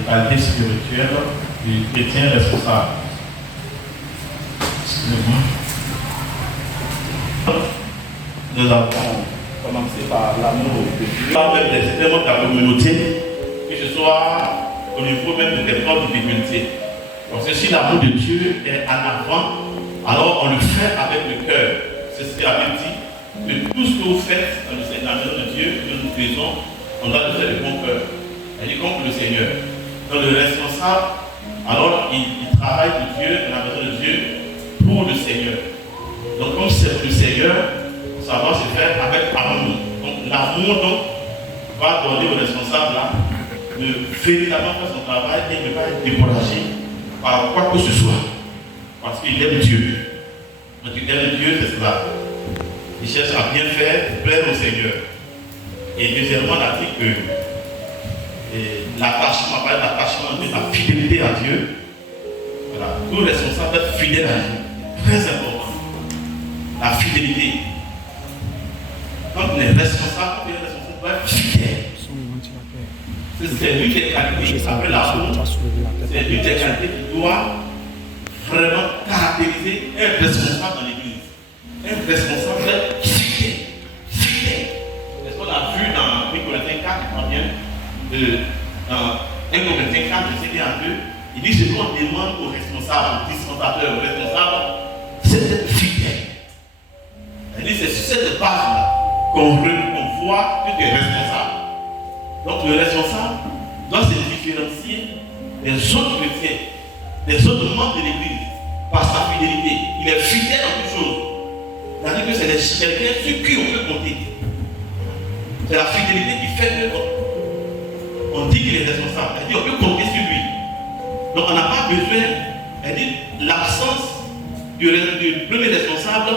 les qualités spirituelles du chrétien responsable. Excusez-moi. Nous avons commencé par l'amour de Dieu, par même des éléments de la communauté, que ce soit au niveau même de des corps de divinité. Donc, si l'amour de Dieu est en avant, alors on le fait avec le cœur. C'est ce qu'il avait dit, que tout ce que vous faites dans la maison de Dieu, que nous faisons, on doit le faire de bon cœur. Il contre le Seigneur. Donc le responsable, alors il travaille pour Dieu, dans la maison de Dieu, pour le Seigneur. Donc comme c'est pour le Seigneur, ça doit se faire avec amour. Donc l'amour va donner au responsable là, de véritablement faire son travail et ne pas être découragé par quoi que ce soit. Parce qu'il aime Dieu. Donc il aime Dieu, c'est cela. Il cherche à bien faire pour plaire au Seigneur. Et deuxièmement, on a dit que l'attachement, la fidélité à Dieu, voilà, tout responsable d'être fidèle à Dieu. Très important. La fidélité. Quand on est responsable, on doit être fidèle. C'est lui qui est qualifié, après l'amour, c'est lui qui est qualifié qui doit vraiment caractériser un responsable dans l'église. Un responsable d'être fidèle. Fidèle. C'est ce qu'on a vu dans 1 Corinthiens 4, qui vient dans 1 Corinthiens 4, verset 1 à 2. Il dit ce qu'on demande aux responsables, aux dispensateurs, aux responsables, c'est d'être fidèle. Il dit c'est sur cette base-là qu'on voit que tu es responsable. Donc le responsable doit se différencier des autres chrétiens, des autres membres de l'église, par sa fidélité. Il est fidèle en toutes choses. C'est-à-dire que c'est quelqu'un sur qui on peut compter. C'est la fidélité qui fait qu'on dit qu'il est responsable. C'est-à-dire qu'on peut compter sur lui. Donc on n'a pas besoin, elle dit l'absence du premier responsable,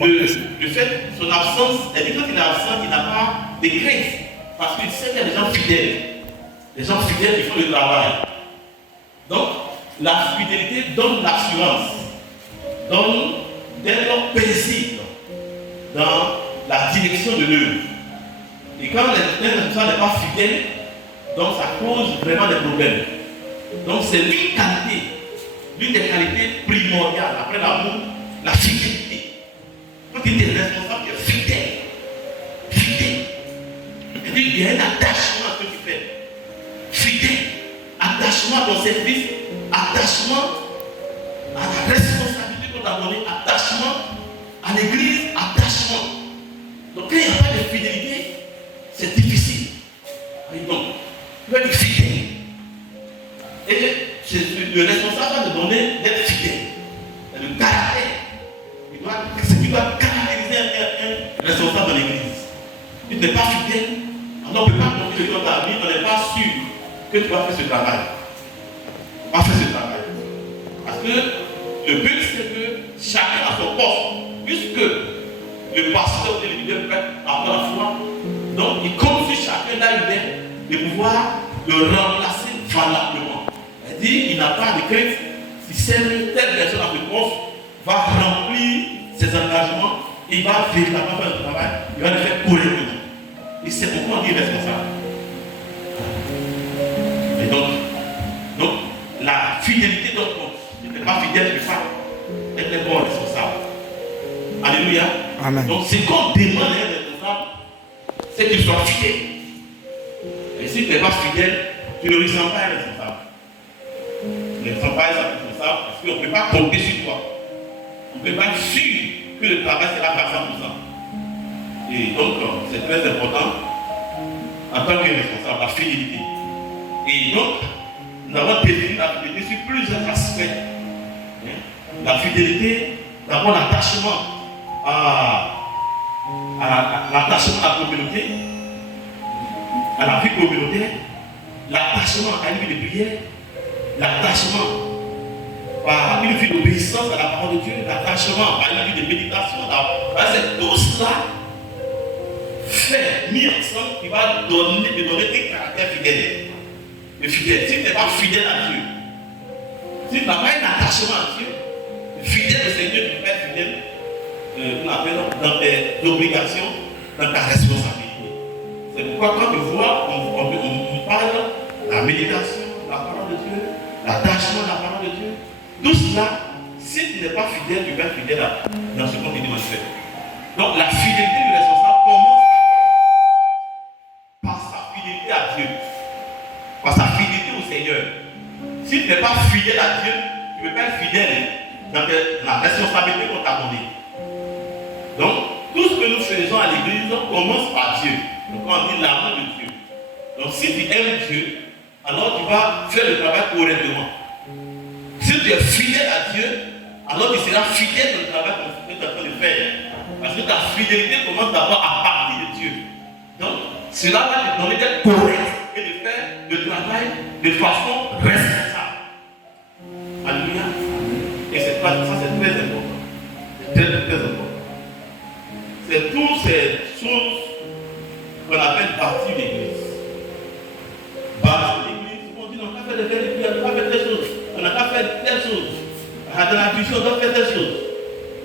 le fait, son absence, elle dit quand il est absent, il n'a pas de crainte. Parce qu'il sait qu'il y a des gens fidèles. Les gens fidèles qui font le travail. Donc, la fidélité donne l'assurance, donne d'être paisible dans la direction de l'œuvre. Et quand les responsable n'est pas fidèle, donc ça cause vraiment des problèmes. Donc c'est l'une des qualités primordiales, après l'amour, la fidélité. Quand il est responsable, il est fidèle. Il y a un attachement à ce que tu fais. Fidèle. Attachement à ton service. Attachement à la responsabilité qu'on t'a donnée. Attachement à l'église. Attachement. Donc quand il n'y a pas de fidélité, c'est difficile. Donc, tu dois être fidèle. Et le responsable va te donner d'être fidèle. Le caractère. Tu dois caractériser un responsable de l'église. Tu n'es pas fidèle. On ne peut pas compter sur ta vie, on n'est pas sûr que tu vas faire ce travail. On va faire ce travail. Parce que le but, c'est que chacun a son poste. Puisque le pasteur de l'église peut avoir la foi, donc il compte sur chacun là il est de pouvoir le remplacer valablement. Il dit il n'a pas de crainte si telle personne à ce poste va remplir ses engagements, il va véritablement faire le travail, il va le faire correctement. Et c'est pourquoi on dit responsable. Et donc la fidélité donc tu n'es pas fidèle, tu ne peux pas être un bon responsable. Alléluia. Amen. Donc ce qu'on demande à un responsable, c'est qu'il soit fidèle. Et si tu n'es pas fidèle, tu ne ressens pas un responsable. Tu ne ressens pas un responsable parce qu'on ne peut pas compter sur toi. On ne peut pas être sûr que le travail sera à 100%. Et donc, c'est très important en tant que responsable, la fidélité. Et donc, nous avons défini la fidélité sur plusieurs aspects. La fidélité, d'abord l'attachement à la communauté, à la vie communautaire, l'attachement à une vie de prière, l'attachement à une vie d'obéissance à la parole de Dieu, l'attachement à une vie de méditation. C'est tout cela fait, mis ensemble, qui va te donner un caractère fidèle. Mais fidèle, si tu n'es pas fidèle à Dieu, si tu n'as pas un attachement à Dieu, fidèle au Seigneur, tu peux être fidèle dans tes obligations, dans ta responsabilité. C'est pourquoi quand tu vois, on parle de la méditation, cela, si tu n'es pas fidèle, tu vas être fidèle dans ce qu'on te dit de faire. Donc la fidélité du responsable commence par sa fidélité à Dieu, par sa fidélité au Seigneur. Si tu n'es pas fidèle à Dieu, tu ne peux pas être fidèle dans la responsabilité qu'on t'a donnée. Donc, tout ce que nous faisons à l'église commence par Dieu. Donc, on dit l'amour de Dieu. Donc, si tu aimes Dieu, alors tu vas faire le travail correctement. Si tu es fidèle à Dieu, alors tu seras fidèle dans le travail que tu es en train de faire. Parce que ta fidélité commence d'abord à partir de Dieu. Donc, cela va te donner d'être correct et de faire le travail de façon responsable. Alléluia. Et ça, c'est très important. C'est très, très important. C'est toutes ces choses qu'on appelle bâtir l'église. Bâtir l'église, on dit on n'a pas fait de belles églises, on n'a pas fait telle chose, on n'a pas fait telle chose. Dans la vision, on doit faire telle chose.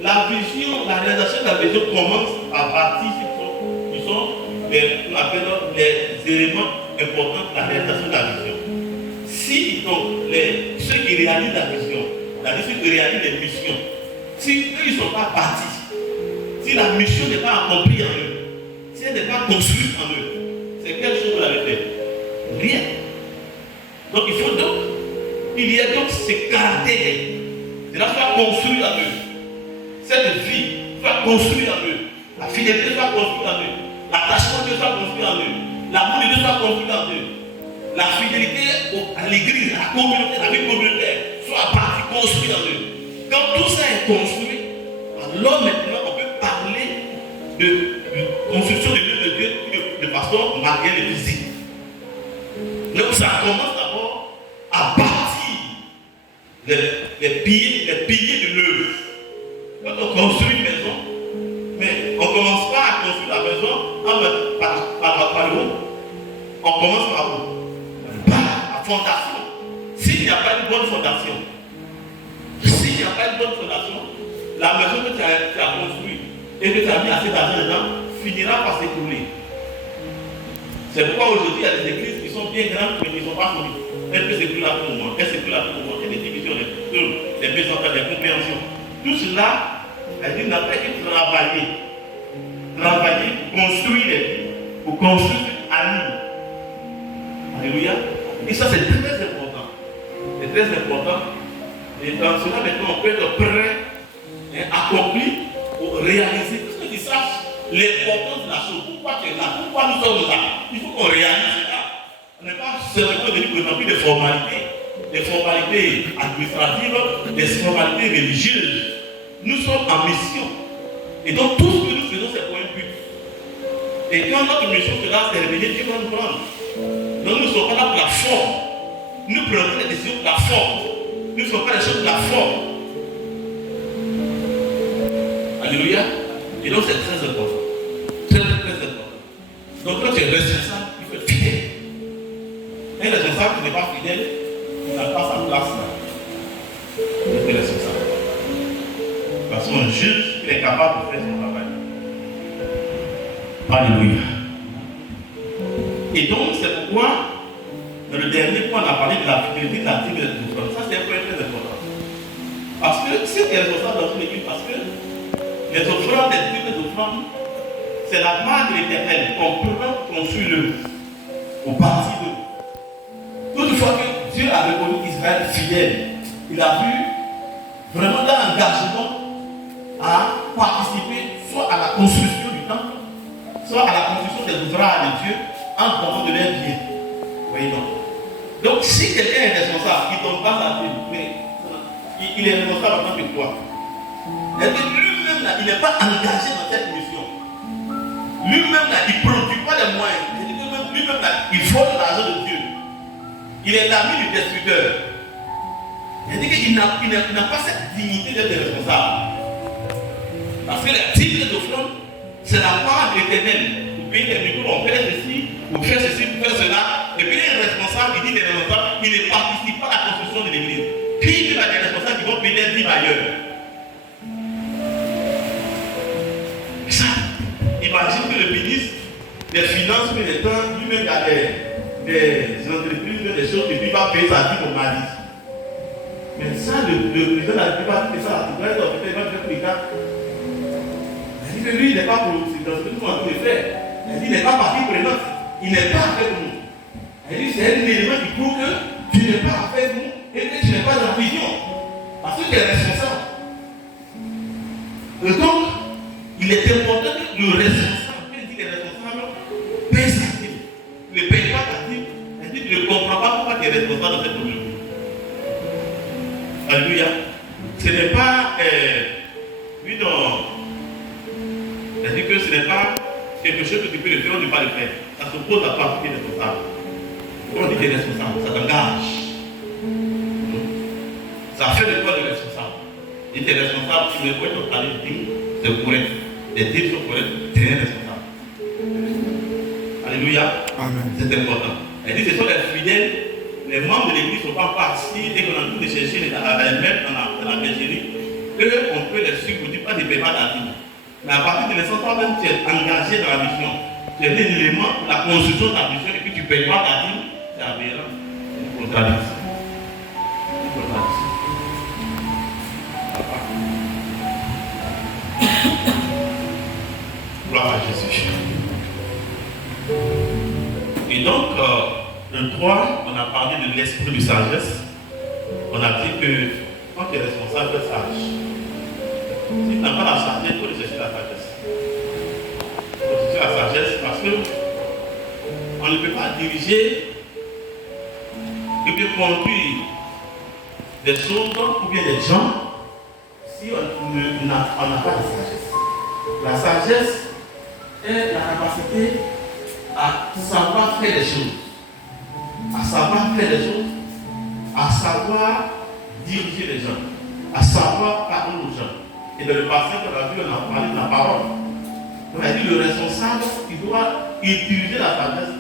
La vision, la réalisation de la vision commence à bâtir qui sont les éléments importants de la réalisation de la vision. Si donc, ceux qui réalisent la vision, ceux qui réalisent les missions, si eux ils ne sont pas bâtis, si la mission n'est pas accomplie en eux, si elle n'est pas construite en eux, c'est quelle chose vous l'avez fait? Rien. Donc il faut donc, il y a donc ces caractères, cela soit construit en eux. Cette vie soit construite en eux. La fidélité soit construite en eux. L'attachement de Dieu soit construit en eux. L'amour de Dieu soit construit en eux. La fidélité à l'église, à la communauté, à la vie communautaire soit partie construite en eux. Quand tout ça est construit, alors maintenant on peut parler de construction de l'œuvre de Dieu de façon matérielle et physique. Donc ça commence d'abord à bâtir les piliers de l'œuvre. Quand on construit une maison, mais on ne commence pas à construire la maison par le haut. On commence par où? Par la fondation. S'il n'y a pas une bonne fondation, la maison que tu as construite et que tu as mis assez d'argent dedans finira par s'écrouler. C'est pourquoi aujourd'hui il y a des églises qui sont bien grandes mais qui ne sont pas solides. Elle peut s'écrouler à tout moment, il y a des divisions, des mésententes, des compréhensions. Tout cela, elle n'a pas été travailler pour construire les vies, pour construire une amie. Alléluia. Et ça c'est très important. C'est très important. Et dans cela, maintenant, on peut être prêt et accompli pour réaliser. Parce que tu saches l'importance de la chose. Pourquoi tu es là? Pourquoi nous sommes là? Il faut qu'on réalise cela. On n'est pas seulement venu pour remplir des formalités administratives, des formalités religieuses. Nous sommes en mission. Et donc tout ce que nous faisons, c'est pour un but. Et quand notre mission sera terminée, Dieu va nous prendre. Donc nous ne sommes pas là pour la forme. Nous prenons les décisions pour la forme. Nous ne faisons pas les choses pour la forme. Alléluia. Et donc c'est très important. Très important. Donc quand tu es responsable, il faut être fidèle. Un responsable qui n'est pas fidèle, il n'a pas sa place là. Il est responsable. Parce qu'un juge, il est capable de faire son travail. Alléluia. Et donc c'est pourquoi, dans le dernier point, on a parlé de la fidélité de la dîme et de l'offrande. Ça c'est un point très important. Parce que si tu es responsable dans une équipe, parce que les offrandes, les dîmes et les offrandes, c'est la main de l'Éternel qu'on prend, qu'on suit le au parti d'eux. Toutefois que Dieu a reconnu Israël fidèle, il a vu vraiment dans l'engagement à participer soit à la construction du temple, soit à la construction des ouvrages de Dieu en donnant de leurs biens. Voyez donc si quelqu'un est responsable, il ne donne pas sa vie, mais il est responsable en tant que toi. Et lui-même, là, il n'est pas engagé dans cette mission. Lui-même, là, il ne produit pas les moyens. Lui-même, là, il vole l'argent de Dieu. Il est l'ami du destructeur. C'est-à-dire qu'il n'a pas cette dignité d'être responsable. Parce que la dignité d'offrande, c'est la part de l'Éternel. Vous payez les micros, on fait ceci, vous faites ceci, vous faites cela. Et puis il est responsable, il dit des responsables, il ne participe pas à la construction de l'église. Puis il y a des responsables qui vont payer des dîmes ailleurs. Ça, imagine que le ministre des Finances, mais le temps, lui-même, il y a des entreprises, des choses, et puis il va payer sa dîme au mari. Mais ça, le président de la République va dire ça, il va être occupé, il va faire plus tard. Il dit que lui, il n'est pas pour c'est dans ce que nous sommes en train de faire. Il dit, il n'est pas parti prenante. Il n'est pas avec nous. Il dit, c'est un élément qui prouve que tu n'es pas avec nous et que tu n'es pas dans la vision. Parce que tu es responsable. Et donc, il est important que le responsable, quand il dit que le responsable, paye sa dîme. Il ne paye pas ta dîme. Il dit, tu ne comprends pas pourquoi tu es responsable dans cette communauté. Alléluia. Ce n'est pas. Oui, non. C'est-à-dire que ce n'est pas quelque chose que tu peux le faire ou ne pas le faire. Ça se pose à toi qui es responsable. Quand on dit que tu es responsable, ça t'engage. Ça fait de toi le responsable. Si tu es responsable, tu ne peux pas te parler de dîmes, c'est correct. Les dîmes sont corrects, tu es responsable. Alléluia. Amen. C'est important. Elle dit ce sont les fidèles, les membres de l'église ne sont pas assis et qu'on a tout de chercher à les mettre dans la bergerie. Eux, on peut les suivre, on ne dit pas de payer ta dîme. Mais à partir de l'instant, toi-même, tu es engagé dans la mission. Tu es un élément pour la construction de ta mission et puis tu ne payes pas ta dîme, c'est aberrant. C'est une contradiction. Gloire à Jésus. Et donc, le 3, on a parlé de l'esprit de sagesse. On a dit que quand tu es responsable, tu es sage. Si tu n'as pas la sagesse, il faut chercher la sagesse. Il faut chercher la sagesse parce que on ne peut pas diriger et bien conduire des choses ou bien des gens si on n'a pas de sagesse. La sagesse est la capacité à savoir faire des choses, à savoir faire des choses, à savoir diriger les gens, à savoir parler aux gens. Et dans le passé, on a vu, on a parlé de la parole. On a dit le responsable, il doit utiliser la sagesse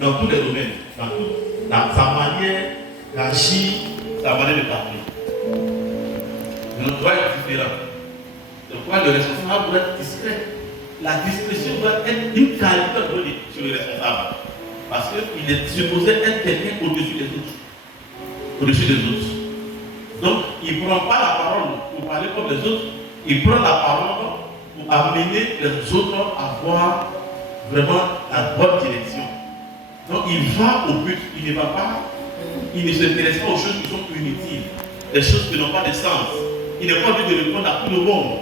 dans tous les domaines, dans sa manière d'agir, sa manière de parler. Mais on doit être différent. Donc, le responsable doit être discret. La discrétion doit être une qualité sur le responsable. Parce qu'il est supposé être quelqu'un au-dessus des autres. Au-dessus des autres. Donc, il ne prend pas la parole pour parler comme les autres. Il prend la parole pour amener les autres à voir vraiment la bonne direction. Donc, il va au but. Il ne s'intéresse pas aux choses qui sont inutiles. Les choses qui n'ont pas de sens. Il n'est pas obligé de répondre à tout le monde.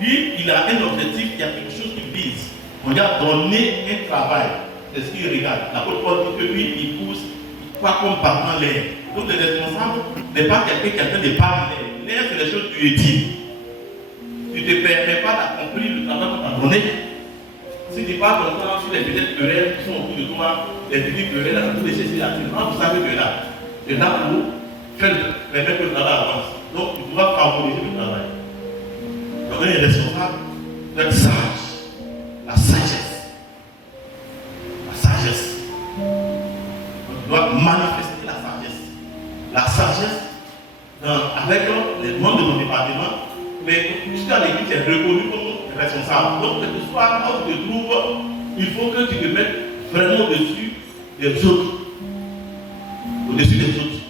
Lui, il a un objectif, il y a quelque chose qu'il vise. On lui a donné un travail. C'est ce qu'il regarde. L'apôtre Paul dit que lui, il pousse, il croit comme partant l'air. Donc le responsable n'est pas quelqu'un qui est en train de parler. L'air, c'est des choses utiles. Tu ne te permets pas d'accomplir le travail qu'on t'a donné. Si tu parles comme ça, sur les petites querelles qui sont autour de toi, les petites querelles, dans tous les choses, vous savez que là, c'est là pour faire permettre que le travail avance. Donc, tu dois favoriser le travail. Donc, on est responsable d'être sage. La sagesse. La sagesse. On doit manifester la sagesse. La sagesse avec les membres de mon département, mais jusqu'à l'église, tu es reconnu comme responsable. Donc, que ce soit là où tu te trouves, il faut que tu te mettes vraiment au-dessus des autres. Au-dessus des autres.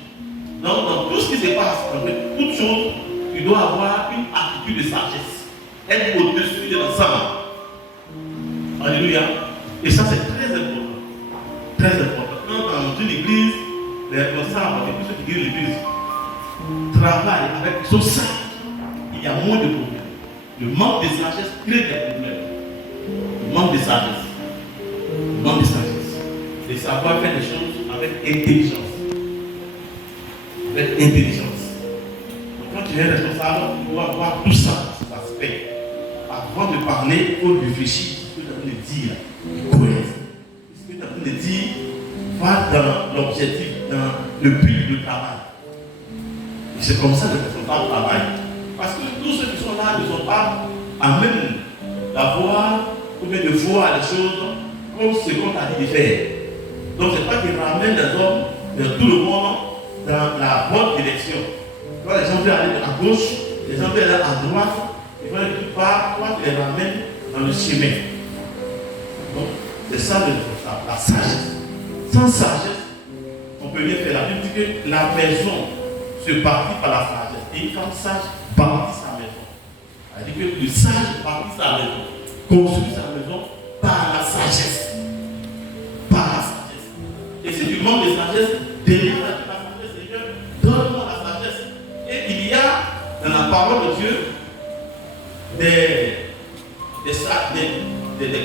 Donc, dans tout ce qui se passe, en fait, toute chose, tu dois avoir une attitude de sagesse. Être au-dessus de l'ensemble. Alléluia. Et ça, c'est très important. Très important. Quand dans une église, les responsables, et tous ceux qui dirigent l'église, travaillent avec, ils sont sages, il y a moins de problèmes. Le manque de sagesse crée des problèmes. Le manque de sagesse. Le manque de sagesse. De savoir faire des choses avec intelligence. Avec intelligence. Donc, quand tu es responsable, tu dois avoir tout ça, cet aspect. Avant de parler, il faut réfléchir. Ce que tu as envie de dire est correct. Ce que tu as envie de dire va dans l'objectif, dans le but du travail. Et c'est comme ça que le responsable travaille. Parce que tous ceux qui sont là ne sont pas à même d'avoir ou bien de voir les choses comme ce qu'on t'a dit de faire. Donc, ce n'est pas qu'ils ramènent les hommes de tout le monde dans la bonne direction. Quand les gens veulent aller à gauche, les gens veulent aller à droite, ils veulent que toi, tu les ramènes dans le chemin. Donc, c'est ça le responsable, la sagesse. Sans sagesse, on ne peut rien faire. La Bible dit que la maison se bâtit par la sagesse. Et une femme sage bâtit sa maison. Elle dit que le sage bâtit sa maison, construit sa maison par la sagesse. Par la sagesse. Et si tu manques de sagesse, demande à la sagesse, Seigneur, donne-moi la sagesse. Et il y a dans la parole de Dieu des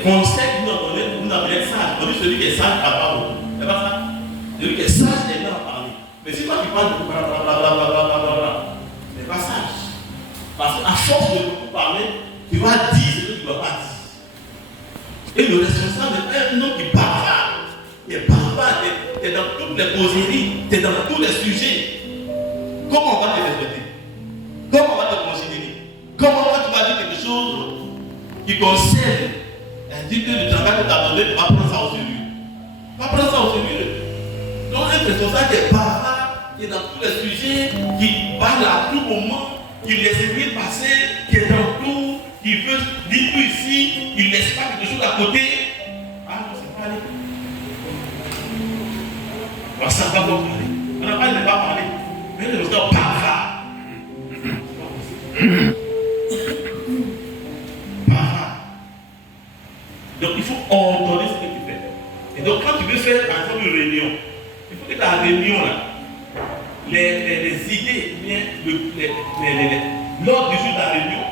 conseils qui nous ont donné pour nous amener sage. On dit celui qui est sage n'a pas beaucoup. C'est pas ça? Celui qui est sage est là à parler. Mais si toi tu parles beaucoup, c'est pas sage. Parce qu'à force de beaucoup parler, tu vas dire ce que tu ne dois pas dire. Et le responsable est un homme qui bavarde. Il est bavard, tu es dans toutes les causeries, tu es dans tous les sujets. Comment on va te respecter? Comment on va te considérer? Comment tu vas dire quelque chose qui concerne, elle dit que le travail que tu as donné, tu vas prendre ça au sérieux. Tu vas prendre ça au sérieux. Donc un responsable qui est bavard, qui est dans tous les sujets, qui parle à tout moment, qui laisse rien passer, qui est dans tout, qui veut dire tout ici, il ne laisse pas quelque chose à côté. Ah non, c'est pas aller. On s'en va pas parler. On n'a pas de pas parler. Mais le responsable bavard. Donc il faut ordonner ce que tu fais. Et donc quand tu veux faire par exemple une réunion, il faut que ta réunion là, les idées, l'ordre du jour de la réunion,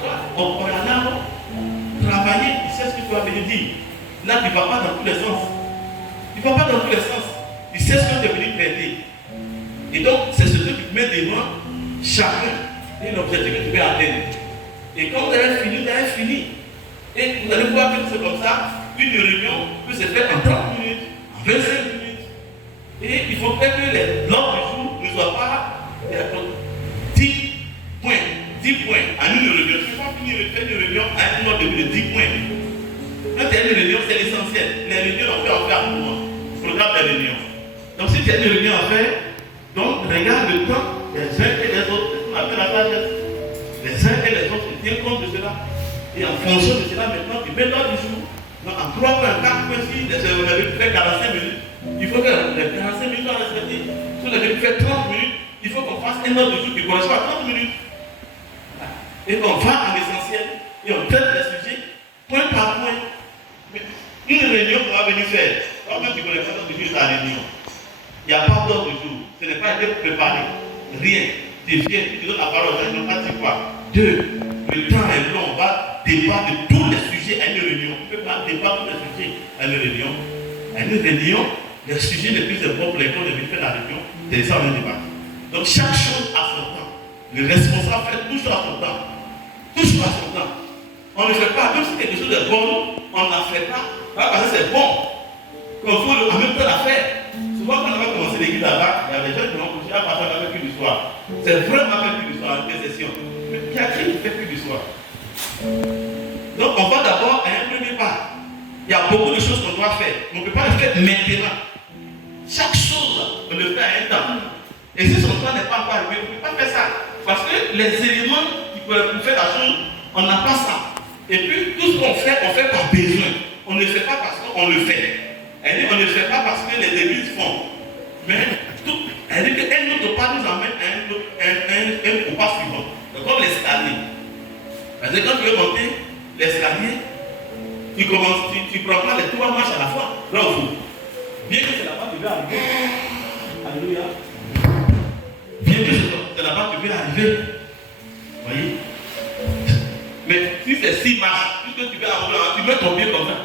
soit au préalable, travailler, tu sais ce que tu vas venir dire. Là tu ne vas pas dans tous les sens. Tu ne vas pas dans tous les sens. Tu sais ce que tu es venu traiter. Et donc c'est ce que tu mets devant chacun. Et l'objectif que tu veux atteindre. Et quand vous avez fini. Et vous allez voir que c'est comme ça, une réunion peut se faire en 30 minutes, en 25 minutes. Et il faut que l'ordre du jour ne soit pas 10 points. 10 points en une réunion. Tu ne peux pas finir une réunion à un ordre de 10 points. Quand tu as une réunion, c'est l'essentiel. Les réunions, on peut en faire pour moi. Programme des réunions. Donc si tu as une réunion à faire, donc regarde le temps des uns et des autres. On appelle la sagesse. Les uns et les autres tiennent compte de cela. Et en fonction de cela, maintenant, tu mets l'ordre du jour. Donc, en 3 points, 4 points, si les réunions fait 45 minutes, il faut que les 45 minutes soient respectées. Si les réunions fait 30 minutes, il faut qu'on fasse un ordre du jour qui correspond à 30 minutes. Et qu'on va à l'essentiel et on traite les sujets point par point. Une réunion qu'on va venir faire, quand même tu connais pas l'ordre du jour de la réunion. Il n'y a pas d'ordre du jour. Ce n'est pas été préparé. Rien. Tu viens, tu donnes la parole, tu ne pas dire quoi. 2. Le temps est long, on va débattre de tous les sujets à une réunion. On ne peut pas débattre de tous les sujets à une réunion. À une réunion, les sujets les plus importants pour lesquels on est venu faire la réunion, c'est ça on est débattre. Donc chaque chose a son temps. Le responsable fait toujours à son temps. Toujours à son temps. On ne fait pas, même si quelque chose est bon, on ne la fait pas. Pas parce que c'est bon. Qu'on faut en même temps la faire. Souvent quand on va commencer l'église là-bas, il y a des gens qui vont coucher à partir de la plus du soir. C'est vraiment la plus du soir, une session. Mais il y a qui fait plus du soir? Donc on va d'abord à un premier pas. Il y a beaucoup de choses qu'on doit faire. On ne peut pas le faire maintenant. Chaque chose, on le fait à un temps. Et si son temps n'est pas encore arrivé, on ne peut pas faire ça. Parce que les éléments qui peuvent faire la chose, on n'a pas ça. Et puis tout ce qu'on fait, on fait par besoin. On ne le fait pas parce qu'on le fait. Elle dit qu'on ne le fait pas parce que les églises font. Mais elle dit qu'un autre pas nous amène au pas suivant. Comme l'escalier. Parce que quand tu veux monter l'escalier, tu prends pas les 3 marches à la fois. Là au fond. Bien que c'est là-bas, tu veux arriver. Alléluia. Bien que c'est là-bas, tu veux arriver. Vous voyez? Mais si c'est 6 marches, puisque tu veux arriver, tu mets ton pied comme ça.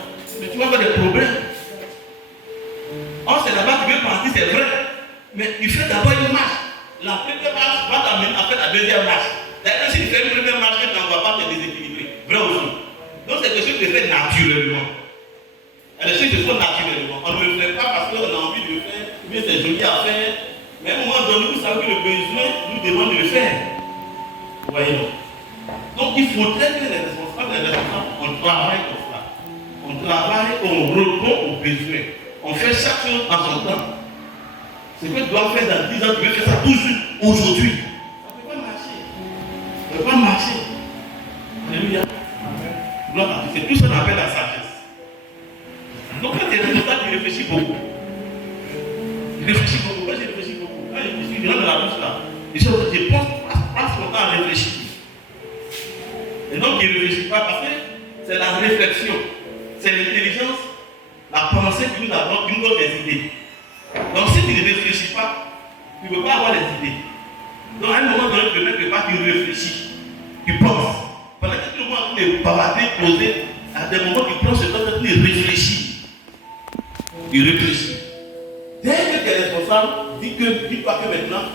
Mais tu vas avoir des problèmes. Or, c'est là-bas que tu veux partir, c'est vrai. Mais tu fais d'abord une marche. La première marche va t'amener à faire la deuxième marche. D'ailleurs, si tu fais une première marche, tu ne vas pas te déséquilibrer. Vrai ou faux? Donc, c'est quelque chose qui se fait naturellement. Il y a des choses qui se font naturellement. On ne le fait pas parce qu'on a envie de le faire, ou bien c'est joli à faire. Mais à un moment donné, vous savez que le besoin nous demande de le faire. Vous voyez, non? Donc, il faudrait que les responsables, on travaille comme ça. On travaille, on répond aux besoins. On fait chaque chose en son temps. Ce que tu dois faire dans 10 ans, tu veux faire ça toujours, aujourd'hui. Ça ne peut pas marcher. Ça ne peut pas marcher. Alléluia. Gloire à Dieu. C'est tout ça qu'on appelle la sagesse. Donc quand tu es responsable, tu réfléchis beaucoup. Tu réfléchis beaucoup. Moi, je réfléchis beaucoup. Quand je suis dans la bouche là, je pense réfléchir. Et donc il ne réfléchit pas parce que c'est la réflexion, c'est l'intelligence, la pensée qui nous donne des idées. Donc si tu ne réfléchis pas, tu ne peux pas avoir des idées. Donc à un moment donné, tu ne peux pas, tu réfléchis, tu penses. Pendant que tout le monde est bavarder, poser, à des moments tu prends ce temps, tu réfléchis. Tu réfléchis. Dès que tu es responsable, dis-toi que maintenant,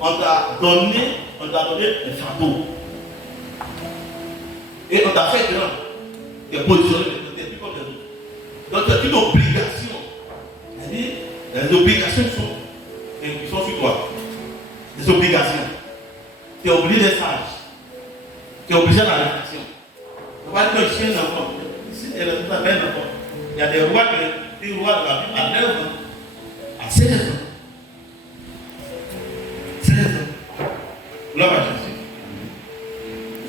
on t'a donné un fardeau. Et on t'a fait grand. Tu es positionné, tu es plus comme les autres. Donc tu as une obligation. C'est-à-dire, les obligations qui sont sur toi. Les obligations. Tu es obligé d'être sage. Tu es obligé de la réflexion. Tu ne peux pas dire que je suis un enfant. Ici, il y a des enfants. Il y a des rois de la Bible à 9 ans. À 16 ans. 16 ans. Gloire à Jésus.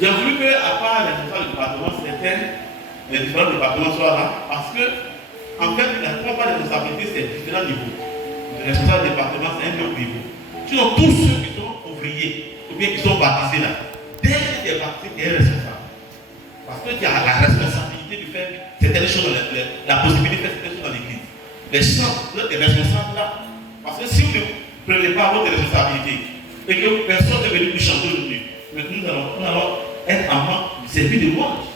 J'ai voulu qu'à part les différents départements, les différents départements soient là, parce que, en fait, la trois de responsabilité, c'est différents niveaux. Les responsables du département, c'est un autre niveau. Sinon, tous ceux qui sont ouvriers, ou bien qui sont baptisés là, dès que tu es baptisé, tu es responsable. Parce que tu as la responsabilité de faire certaines choses, la possibilité de faire certaines choses dans l'église. Les gens, vous êtes responsables là. Parce que si vous ne prenez pas votre responsabilité, et que personne n'est venu vous chanter aujourd'hui, mais nous allons être en manque du service de louange.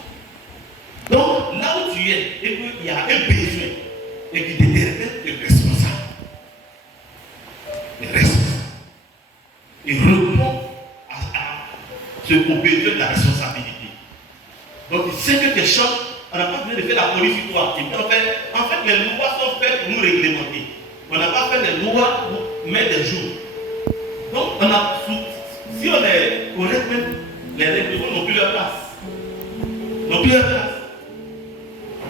Donc, là où tu es, et qu'il y a un besoin, et qu'il te détermine, tu es responsable. Tu es responsable. Il répond à ce besoin de la responsabilité. Donc, il sait que tes choses, on n'a pas besoin de faire la police sur toi. En fait, les lois sont faites pour nous réglementer. On n'a pas fait les lois pour mettre des jours. Donc, si on est correct, les règlements n'ont plus leur place. N'ont plus leur place.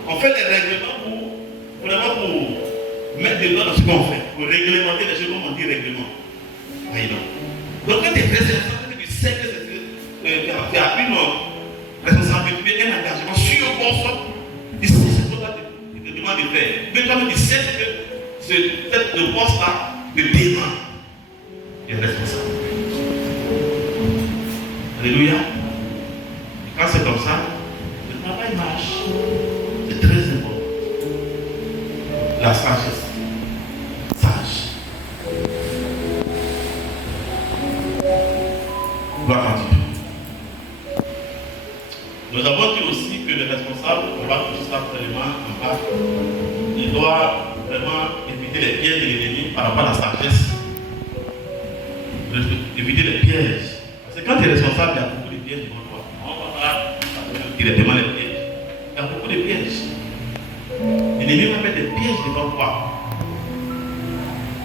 On fait des règlements pour mettre des lois dans ce qu'on fait, pour réglementer les choses comme on dit règlement. Voyez donc. Donc, quand tu es responsable, tu sais que tu as une responsabilité, un engagement sur ton sol. Ici, c'est ce que tu te demandes de faire. Mais toi, tu sais que cette poste-là te demande. Tu es responsable. Alléluia. Et quand c'est comme ça, le travail marche. C'est très important. La sagesse. Sage. Gloire à Dieu. Nous avons dit aussi que le responsable, on va tout ça vraiment en bas, il doit vraiment éviter les pièges de l'ennemi par rapport à la sagesse. Éviter les pièges. Parce que quand tu es responsable, il y a beaucoup de pièges devant toi. On va pas directement les pièges. Il y a beaucoup de pièges. L'ennemi va mettre des pièges devant toi.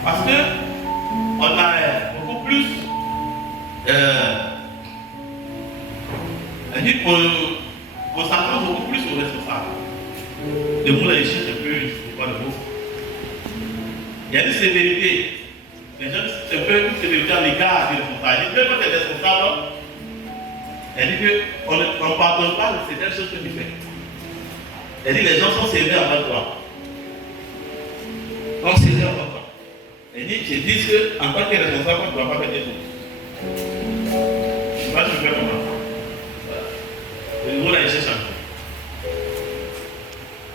Parce que on a beaucoup plus on s'attend beaucoup plus aux responsables. Le mot là, il cherche un peu, je ne sais pas le mot. Il y a une sévérité. Les gens disent c'est un peu une sévérité à l'égard des responsables. Il dit que quand tu es responsable, elle dit qu'on ne pardonne pas de certaines choses que tu fais. Elle dit les gens sont sévères envers toi. Donc sévères envers toi. Elle dit, je dis qu'en tant que responsable, on ne doit pas faire des choses. Moi, je fais comment? Le nouveau là, il cherche un peu.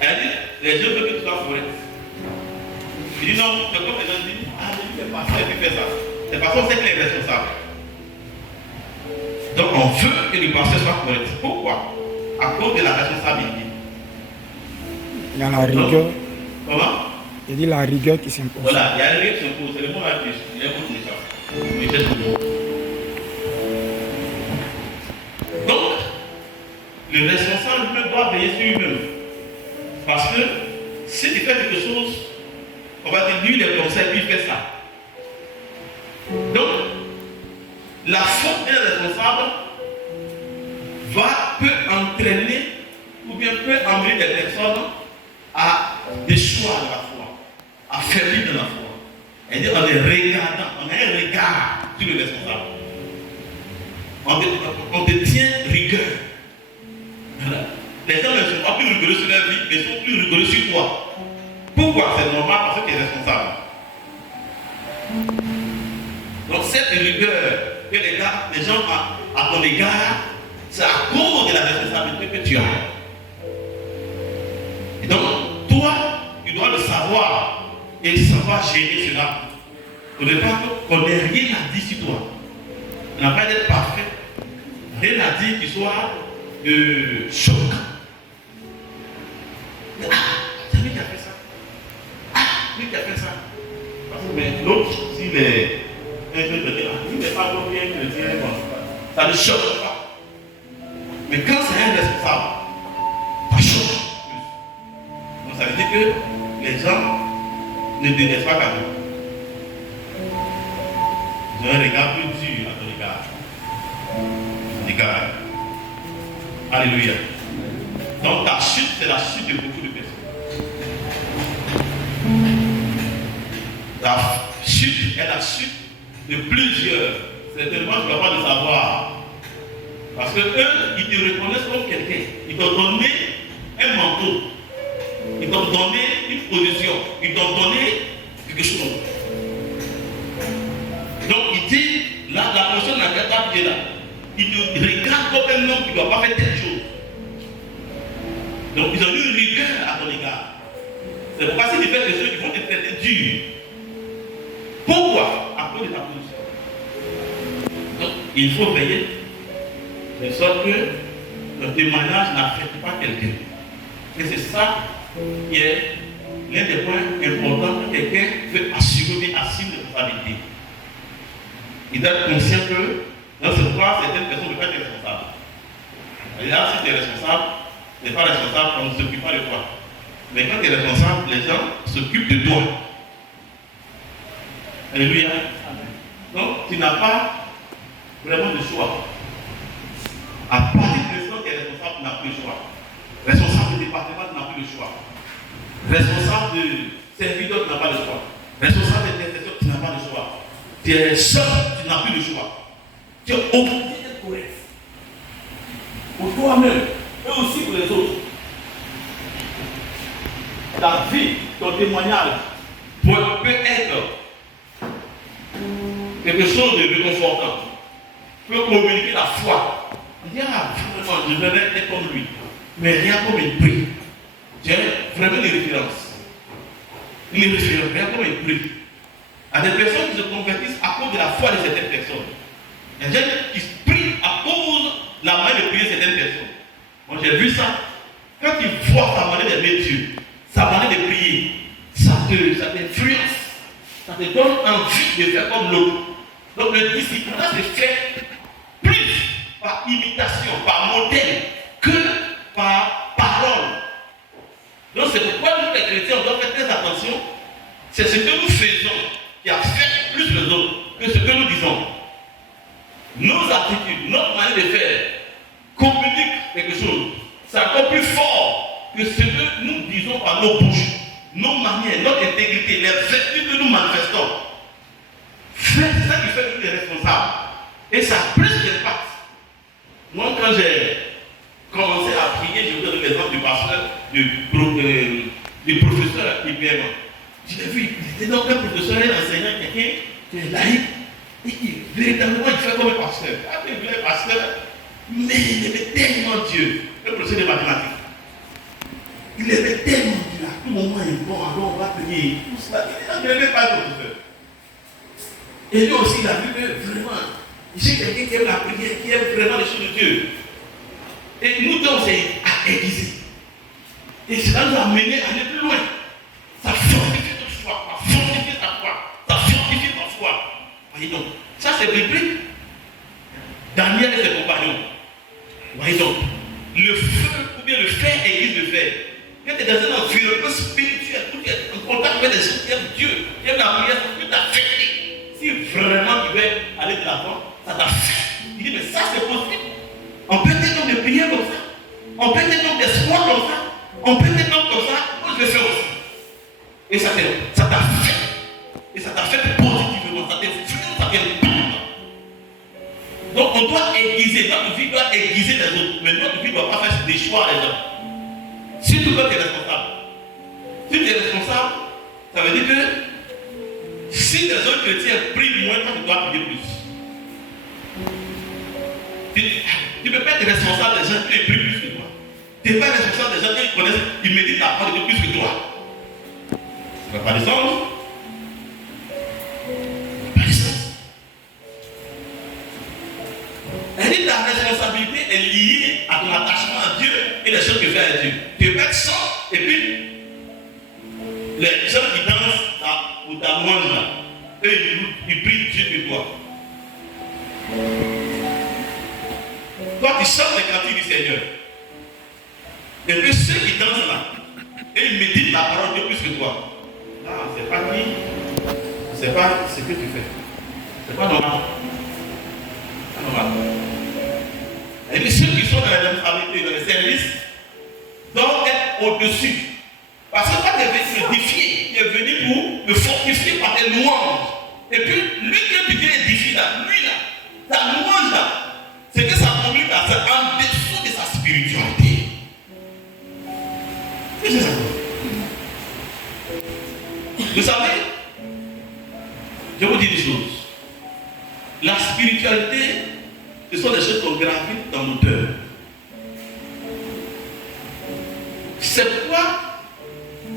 Elle dit, les gens veulent que tu sois correct. Il dit non, c'est comme les gens disent, ah, mais tu fais pas ça, tu fais ça. C'est parce qu'on sait qu'il est responsable. Donc on veut que le pasteur soit correct. Pourquoi? À cause de la responsabilité. Il y a la rigueur. Comment? Il dit la rigueur qui s'impose. Voilà, il y a la rigueur qui s'impose. C'est le mot là que j'ai beaucoup de ça. Mais j'ai tout le mot. Donc, le responsable lui doit veiller sur lui-même. Parce que si tu fais quelque chose, on va te dire, lui, les conseils, lui, il fait ça. Donc, la faute d'un responsable peut entraîner ou bien peut amener des personnes à déchoir de la foi, à faiblir de la foi. Et dire, on est regardant, on a un regard sur le responsable. On te tient rigueur. Voilà. Les gens ne sont pas plus rigoureux sur leur vie, mais sont plus rigoureux sur toi. Pourquoi? C'est normal parce que tu es responsable. Donc cette rigueur que les gens à ton égard, c'est à cause de la responsabilité que tu as. Et donc, toi, tu dois le savoir et savoir gérer cela. Pour ne pas qu'on n'ait rien à dire sur toi. On n'a pas d'être parfait. Rien à dire qui soit de choc. Ah, c'est lui qui a fait ça. Ah, lui qui a fait ça. Mais l'autre, s'il est un peu de il n'est pas bien chrétien, ça ne choque pas. Mais quand c'est un responsable, ça choque plus. Donc ça veut dire que les gens ne te laissent pas cadeau. Ils ont un regard plus dur à ton égard. Alléluia. Donc ta chute, c'est la chute de beaucoup de personnes. Ta chute est la chute de plusieurs. Certainement, tu ne vas pas le savoir. Parce que eux, ils te reconnaissent comme quelqu'un. Ils t'ont donné un manteau. Ils t'ont donné une position. Ils t'ont donné quelque chose. Donc il dit, là, la personne n'a pas pied là. Il te regarde comme un homme qui ne doit pas faire telle chose. Donc ils ont eu une rigueur à ton égard. C'est pourquoi si tu fais des choses, ils vont te traiter dur. Pourquoi? À cause de ta position. Donc il faut veiller de sorte que le témoignage n'affecte pas quelqu'un. Et c'est ça qui est l'un des points importants que quelqu'un veut assumer une responsabilité. Il doit être conscient que dans ce cas, certaines personnes ne peuvent pas être responsables. Et là, si tu es responsable, tu n'es pas responsable, on ne s'occupe pas de toi. Mais quand tu es responsable, les gens s'occupent de toi. Alléluia. Donc, tu n'as pas vraiment de choix. À partir de l'instant que tu es responsable, tu n'as plus le choix. Responsable du département, tu n'as plus le choix. Responsable de serviteur, tu n'as pas le choix. Responsable d'intercession, tu n'as pas le choix. Tu es seul, tu n'as plus le choix. Tu es obligé d'être correct. Pour toi-même, et aussi pour les autres. Ta vie, ton témoignage, peut être quelque chose de réconfortant. Peut communiquer la foi. On dit, ah, vraiment, je vais être comme lui. Mais rien comme il prie. Tu as vraiment des références. Rien comme il prie. Il y a des personnes qui se convertissent à cause de la foi de certaines personnes. Il y a des gens qui prient à cause de la manière de prier certaines personnes. Moi j'ai vu ça. Quand tu vois ta manière d'aimer Dieu, sa manière de prier, ça t'influence. Ça te donne envie de faire comme l'autre. Donc le disciple, c'est fait plus par imitation, par modèle, que par parole. Donc c'est pourquoi nous les chrétiens, on doit faire très attention. C'est ce que nous faisons qui affecte plus les autres que ce que nous disons. Nos attitudes, notre manière de faire communiquent quelque chose. C'est encore plus fort que ce que nous disons par nos bouches, nos manières, notre intégrité, les vertus que nous manifestons. C'est ça qui fait que nous sommes responsables. Et ça a plus d'impact. Moi, quand j'ai commencé à prier, je vous donne l'exemple du pasteur, du professeur IBM. Je l'ai vu, il était donc un professeur, un enseignant, quelqu'un qui est laïque, et qui véritablement il fait comme un pasteur. Ah, il est pasteur, mais il aimait tellement Dieu, le professeur de mathématiques. Il aimait tellement Dieu, à tout moment il est bon, alors on va prier, tout ça. Il n'aimait pas le professeur. Et lui aussi, il a vu que vraiment, il sait quelqu'un qui aime la prière, qui aime vraiment les choses de Dieu. Et nous deux, on s'est aiguisés. Et cela nous a mené à aller plus loin. Ça fortifie ta foi, ça fortifie ta foi, ça fortifie ta foi. Voyez donc, ça c'est biblique. Daniel et ses compagnons. Voyez donc, le feu ou bien le fer aiguise le fer. Quand tu es dans un environnement spirituel, où tu es en contact avec des gens qui aiment Dieu, qui aiment la prière, ça peut t'affecter. Si vraiment tu veux aller de l'avant, ça t'affecte. Il dit, mais ça c'est possible. On peut être dans des prières comme ça. On peut être dans des espoirs comme ça. On peut être comme ça. Moi je le fais aussi. Et ça t'affecte. Et ça t'affecte positivement. Ça t'influence, ça t'influence. Donc on doit aiguiser. Notre vie doit aiguiser les autres. Mais notre vie ne doit pas faire des choix les autres. Surtout quand tu es responsable. Si tu es responsable, ça veut dire que si les autres chrétiens prient moins, toi tu dois prier plus. ne peux pas être responsable des gens qui les prient plus que toi. Tu n'es pas responsable des gens qui connaissent, ils méditent la parole de Dieu plus que toi. Ça n'a pas de sens. Pas de sens. Elle dit ta responsabilité est liée à ton attachement à Dieu et les choses que tu fais à Dieu. Tu peux être sans, et puis les gens qui dansent pour ta louange là, eux ils prient Dieu que toi. Toi tu chantes les cantiques du Seigneur. Et puis ceux qui dansent là, et ils méditent la parole de Dieu plus que toi. Non, c'est pas qui, c'est pas ce que tu fais. C'est pas normal. C'est pas normal. Et puis ceux qui sont dans les responsabilités, dans les services, doivent être au-dessus. Parce que toi, tu es venu me défier, tu es venu pour me fortifier par tes louanges. Et puis, lui que tu viens édifier là, lui là, ta louange là, c'est que ça conduit à ça en dessous de sa spiritualité. Qu'est-ce que c'est ça? Vous savez, je vous dis des choses. La spiritualité, ce sont des choses qu'on gravite dans nos cœurs. C'est pas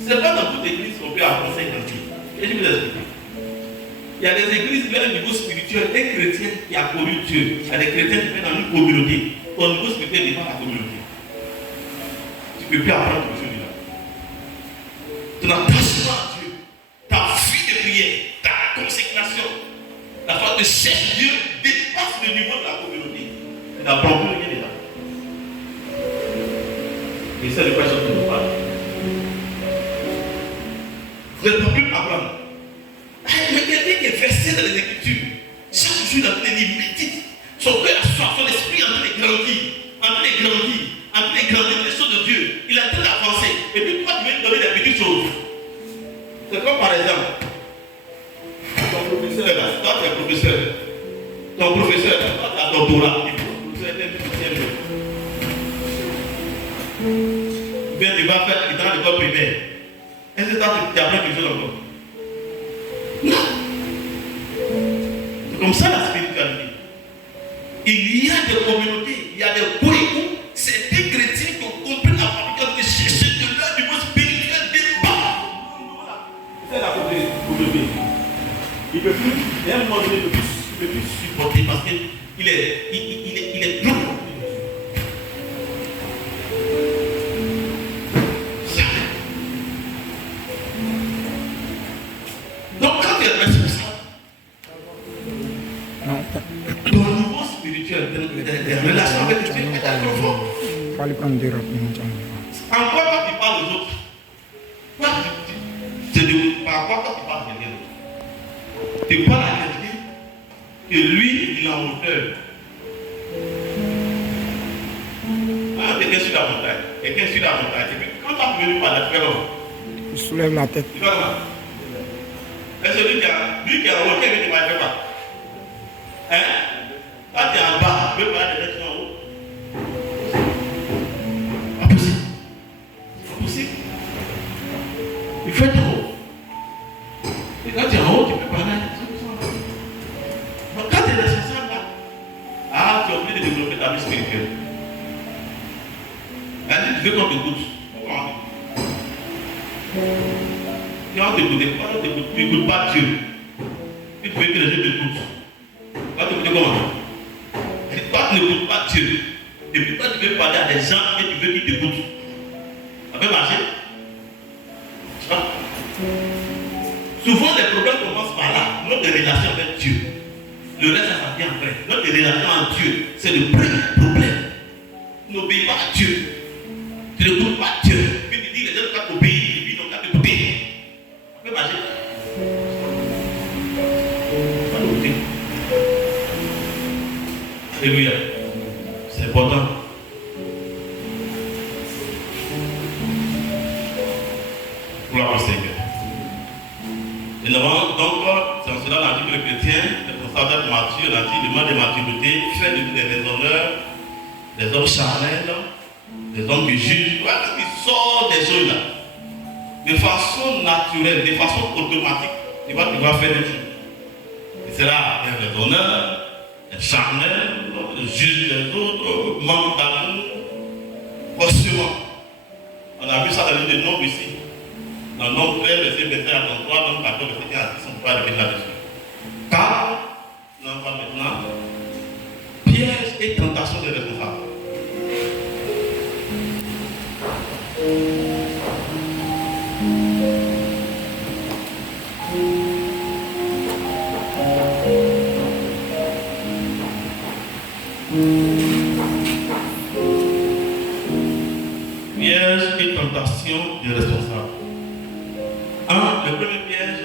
dans toute église qu'on peut apprendre ces cantiques. Et je vous explique. Il y a des églises qui ont un niveau spirituel, un chrétien qui a connu Dieu. Il y a des chrétiens qui sont dans une communauté. Ton niveau spirituel dépend de la communauté. Tu ne peux plus apprendre quelque chose là. Ton attachement à Dieu, ta vie de prière, ta consécration, la foi de chercher Dieu dépasse le niveau de la communauté. Tu n'apprends plus rien déjà. Et c'est de quoi je te parle. Vous n'êtes pas plus apprendre. Mais quelqu'un qui est versé dans les Écritures, chaque jour dans les médite, son cœur assoit, son esprit en train de grandir, les choses de Dieu. Il est en train d'avancer. Et puis toi, tu viens lui donner des petites choses. C'est comme par exemple, ton professeur là, toi tu es professeur. Ton professeur, toi tu as ton doctorat. Le professeur est un petit peu. Bien, tu vas faire dans l'école primaire. Est-ce que tu apprends quelque chose encore? Non. C'est comme ça la spiritualité. Il y a des communautés, il y a des coins où c'est des chrétiens qui ont compris la fabrication de chercher de leur niveau spirituel débat. C'est la communauté. Il ne peut plus, et à un moment donné, il ne peut plus supporter parce qu'il est trop. Donc quand tu es responsable, ton niveau spirituel, des relations avec Dieu est très profond. Encore quand tu parles aux autres, toi, par quoi quand tu parles à quelqu'un d'autre? Tu parles à quelqu'un que lui, il est en hauteur. Quelqu'un sur la montagne, et puis quand tu es venu par la frère, il soulève la tête. Tu vas comment? Est-ce que lui qui est en haut, tu vas faire quoi? Hein? Quand tu es en bas, tu veux parler de l'être en haut? Pas possible. Pas possible. Il faut être en haut. Et quand tu es en haut, tu peux parler à des gens. Donc quand tu es responsable là, tu es obligé de développer ta vie spirituelle. Tu veux qu'on t'écoute. Tu vas t'écouter. Tu n'écoutes pas Dieu. Tu veux que les gens t'écoutent. Tu vas t'écouter comment? Toi, tu n'écoutes pas Dieu. Et puis toi, tu veux parler à des gens et tu veux qu'ils t'écoutent. Ça peut marcher? Tu vois? Souvent, les problèmes commencent par là. Notre relation avec Dieu. Le reste, ça vient après. Notre relation avec Dieu, c'est le premier problème. N'obéis pas à Dieu. Tu n'écoutes pas Dieu. Puis tu dis les gens doivent obéir. Et puis ils n'ont qu'à t'écouter. Ça peut marcher. Ça peut t'écouter. Alléluia. C'est important. Gloire au Seigneur. Et donc, c'est en cela qu'on dit que le chrétien, le constateur de mature, le demande de maturité, fait de nous des raisonneurs, des hommes charnels, des hommes qui jugent. Voilà, qui sortent des choses là. De façon naturelle, de façon automatique. Tu vas faire des choses. Il sera un raisonneur, charnel, juge les autres, manque d'amour, forcément. On a vu ça dans le livre de Nombre ici. Dans Nombre 13, verset 21 à 33, Nombre 14, verset 15 à 10, on ne peut pas revenir là-dessus. Car, on en parle maintenant, piège et tentation des responsables. Piège et tentation des responsables. Le premier piège,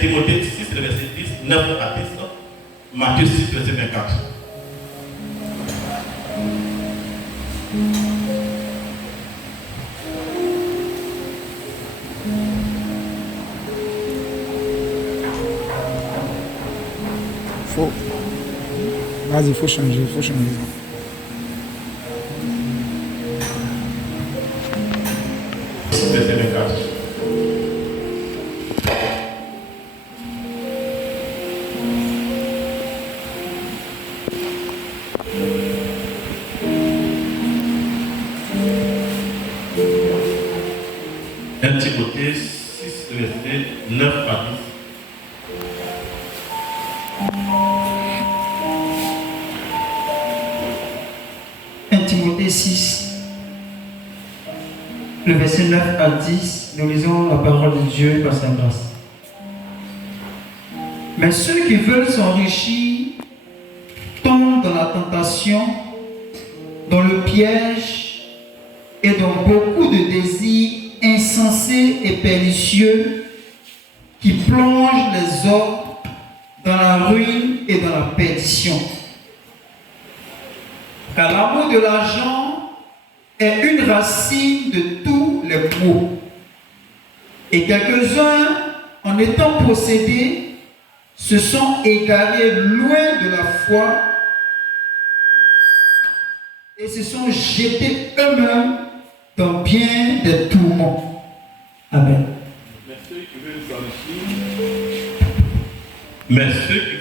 Timothée 6, le verset 10, 9 à 10, Matthieu 6, verset 24. Vas-y, il faut changer, Verset 24. Timothée 6, verset 9 à 10. 1 Timothée 6, le verset 9 à 10, nous lisons la parole de Dieu par sa grâce. Mais ceux qui veulent s'enrichir tombent dans la tentation, dans le piège et dans beaucoup de désirs insensés et pernicieux qui plongent les hommes dans la ruine et dans la perdition. Car l'amour de l'argent est une racine de tous les maux. Et quelques-uns, en étant possédés, se sont égarés loin de la foi et se sont jetés eux-mêmes dans bien des tourments. Amen. Mais ceux qui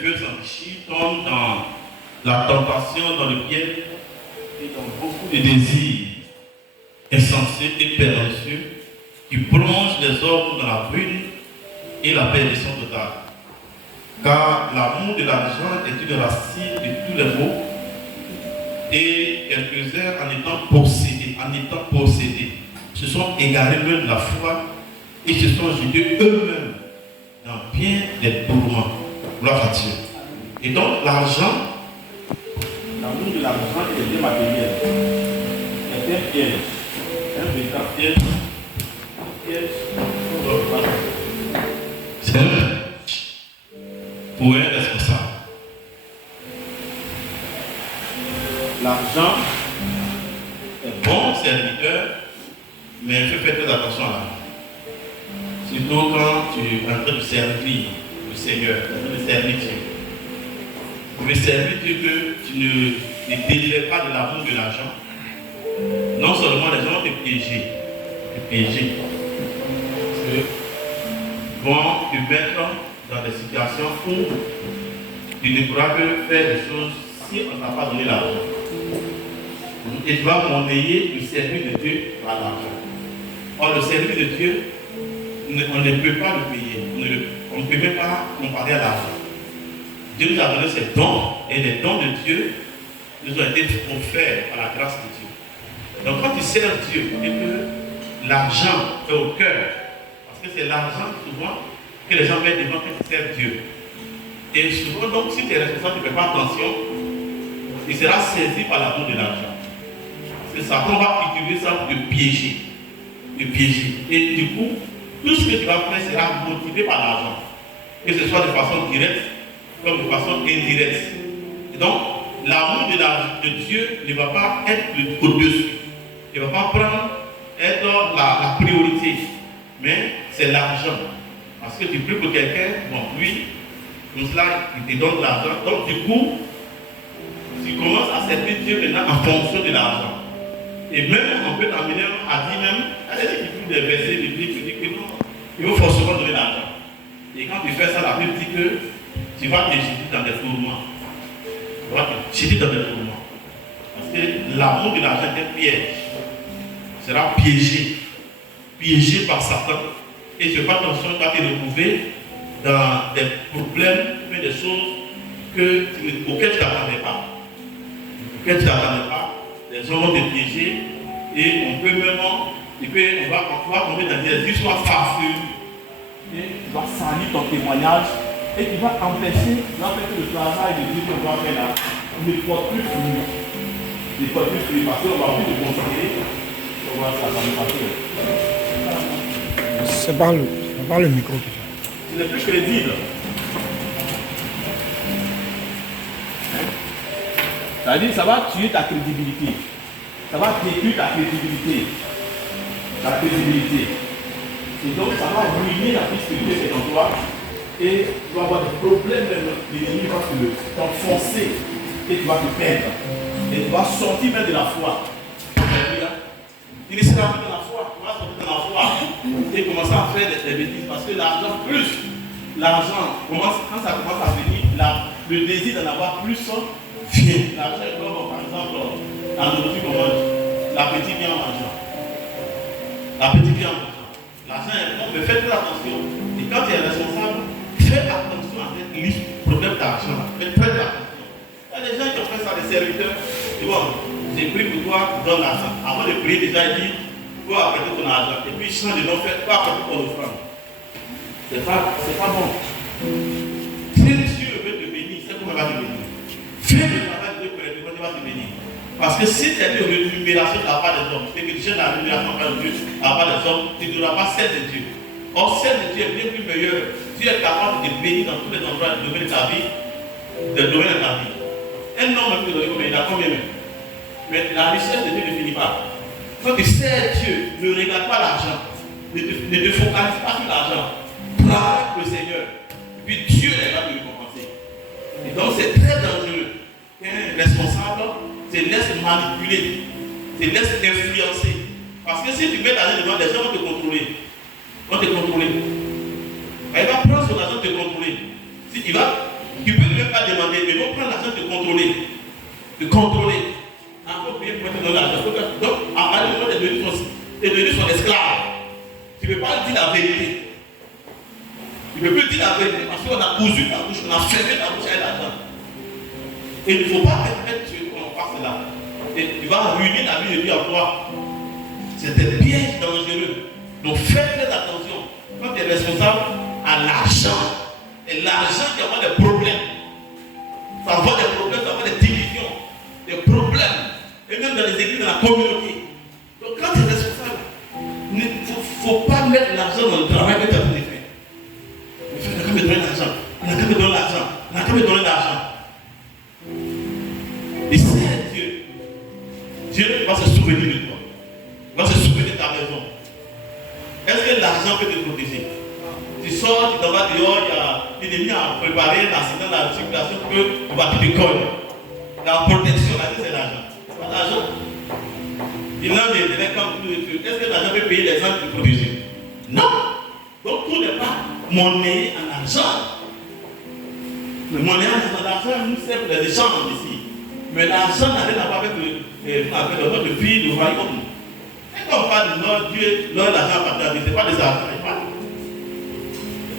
veulent s'enrichir tombent dans la tentation, dans le piège et dans beaucoup de désirs insensés et pernicieux qui plongent les hommes dans la ruine et la perdition totale. Car l'amour de l'argent est une racine de tous les maux, et quelques-uns, en étant possédés, se sont égarés loin de la foi et se sont jetés eux-mêmes dans bien des tourments. Gloire à Dieu. Et donc l'argent, l'amour de l'argent et des biens matériels est un piège, un véritable piège, c'est pour un responsable. L'argent est bon serviteur, mais il faut faire très attention à l'argent. Surtout quand tu es en train de servir le Seigneur, en train de servir Dieu. Pour le servir Dieu, que tu ne délèves pas de l'amour de l'argent. Non seulement les gens vont te piéger. Vont te mettre dans des situations où tu ne pourras que faire des choses si on ne t'a pas donné l'argent. Et tu vas monnayer le service de Dieu par l'argent. Or, le service de Dieu, on ne peut pas le payer. On ne peut même pas comparer à l'argent. Dieu nous a donné ses dons, et les dons de Dieu nous ont été offerts par la grâce de Dieu. Donc quand tu sers Dieu et que l'argent est au cœur, parce que c'est l'argent souvent que les gens mettent devant quand ils servent Dieu. Et souvent, donc, si tu es responsable, tu ne fais pas attention, il sera saisi par l'amour de l'argent. Parce que Satan va utiliser ça pour te piéger. Et du coup, tout ce que tu vas faire sera motivé par l'argent. Que ce soit de façon directe comme de façon indirecte. Et donc, l'amour de Dieu ne va pas être au-dessus. Il ne va pas être la priorité. Mais c'est l'argent. Parce que tu pries pour quelqu'un, bon, lui, comme cela, il te donne de l'argent. Donc, du coup, tu commences à servir Dieu maintenant en fonction de l'argent. Et même, on peut t'amener à dire même, allez, tu pries des versets bibliques, tu dis que non, il faut forcément donner l'argent. Et quand tu fais ça, la Bible dit que tu vas te jeter dans des tourments. Tu vas te jeter dans des tourments. Parce que l'amour de l'argent est un piège. Tu seras piégé. Piégé par Satan. Et tu vas attention, tu vas te retrouver dans des problèmes, des choses auxquelles tu ne t'attendais pas. Auxquelles tu ne t'attendais pas. Les gens vont te piéger. Et on peut même, on va tomber dans des histoires farfelues. Et tu vas salir ton témoignage. Et tu vas empêcher que le travail de Dieu qu'on va faire là ne porte plus fruit. Ne porte plus fruit. Parce qu'on va plus te conseiller. On va ça va nous passer. C'est par le micro. Ce n'est plus crédible. C'est-à-dire ça va tuer ta crédibilité. Ça va détruire ta crédibilité. Ta crédibilité. Et donc ça va ruiner la vie spirituelle qui est en toi. Et tu vas avoir des problèmes, l'ennemi va t'enfoncer et tu vas te perdre. Et tu vas sortir même de la foi. Il ne sera plus dans la foi, tu vas sortir dans la foi et commencer à faire des bêtises. Parce que l'argent, quand ça commence à venir, le désir d'en avoir plus vient. L'argent est comme par exemple la nourriture qu'on mange. L'appétit vient en mangeant. L'appétit vient en mangeant. L'argent est bon, mais faites très attention. Et quand tu es responsable, fais attention à ces problèmes d'argent. Fais très attention. Il y a des gens qui ont fait ça, des serviteurs. Tu vois, j'ai pris pour toi, donne l'argent. Avant de prier, déjà, il dit, il faut apprêter ton argent. Et puis, il change de nom, il faut apprêter ton offrande. C'est pas bon. Si Dieu veut te bénir, c'est comment il va te bénir. Fais le travail de Dieu correctement, il va te bénir. Parce que si tu as une rémunération de la part des hommes, et que tu cherches la rémunération de la part des hommes, tu n'auras pas celle de Dieu. Or, celle de Dieu est bien plus meilleure. Dieu est capable de te bénir dans tous les endroits, de domaines de ta vie. Un homme peut te donner combien? Il a combien même? Mais la richesse de Dieu ne finit pas. Quand tu sers Dieu, ne regarde pas l'argent. Ne te focalise pas sur l'argent. Prends le Seigneur. Puis Dieu est là de récompenser. Et donc c'est très dangereux qu'un responsable te laisse manipuler, te laisse influencer. Parce que si tu mets l'argent devant, les gens vont te contrôler. Il va prendre son argent de te contrôler. Tu ne peux même pas demander, mais il va prendre l'argent de te contrôler. De contrôler. Encore bien pour te donner l'argent. Donc, à partir du moment où tu es devenu son esclave, tu ne peux pas dire la vérité. Tu ne peux plus dire la vérité parce qu'on a cousu ta bouche, on a fermé ta bouche avec l'argent. Et il ne faut pas permettre qu'on fasse cela. Et tu vas ruiner la vie de Dieu en toi. C'est un piège dangereux. Donc faites très attention. Quand tu es responsable à l'argent, et l'argent qui envoie des problèmes, ça envoie des problèmes, ça envoie des divisions, des problèmes, et même dans les églises, dans la communauté. Donc quand tu es responsable, il ne faut pas mettre l'argent dans le travail que tu as fait. Il n'a qu'à me donner l'argent, il n'a qu'à me donner l'argent, il n'a qu'à me donner l'argent. Et c'est Dieu. Dieu va se souvenir de toi, il va se souvenir de ta maison. Est-ce que l'argent peut te protéger? Tu sors, tu t'en vas dehors, il y a l'ennemi à préparer l'accident dans la circulation pour que tu vas te coller. La protection, c'est l'argent. Pas l'argent. Il y a des délinquants pour tout. Est-ce que l'argent peut payer les gens pour te protéger? Non. Donc tout n'est pas monnaie en argent. Le monnaie en argent nous sert pour les échanges ici. Mais l'argent n'a rien à voir avec notre vie, le royaume. Et quand on parle de notre Dieu, l'argent appartient, ce n'est pas des argents, c'est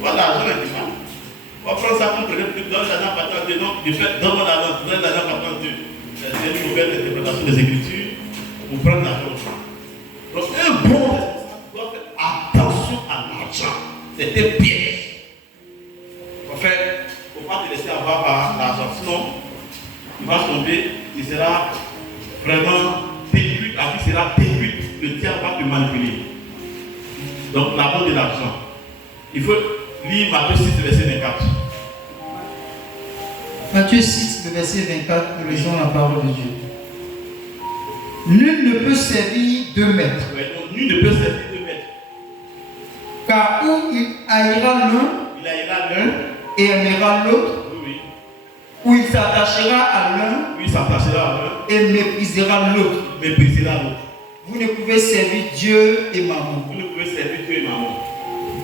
pas l'argent qui parle. On va prendre ça comme peut-être que l'argent appartient à Dieu, donc du fait donne l'argent appartient à Dieu. C'est une nouvelle interprétation des Écritures pour prendre l'argent. Donc un bon responsable doit faire attention à l'argent. C'est un piège. En fait, il ne faut pas te laisser avoir par l'argent, sinon il va tomber, il sera vraiment détruit, la vie sera détruite. Le diable va te manipuler. Donc, la bonne de l'argent. Il faut lire Matthieu 6, verset 24. Matthieu 6, verset 24, nous lisons la parole de Dieu. Nul ne peut servir deux maîtres. Ouais, donc, nul ne peut servir deux maîtres. Car où il haïra l'un il haïra l'un et aimera l'autre, oui, où il s'attachera à l'un oui, il s'attachera à l'un, et méprisera l'autre. méprisera l'autre. Vous ne pouvez servir Dieu et maman. Vous ne pouvez servir Dieu et maman.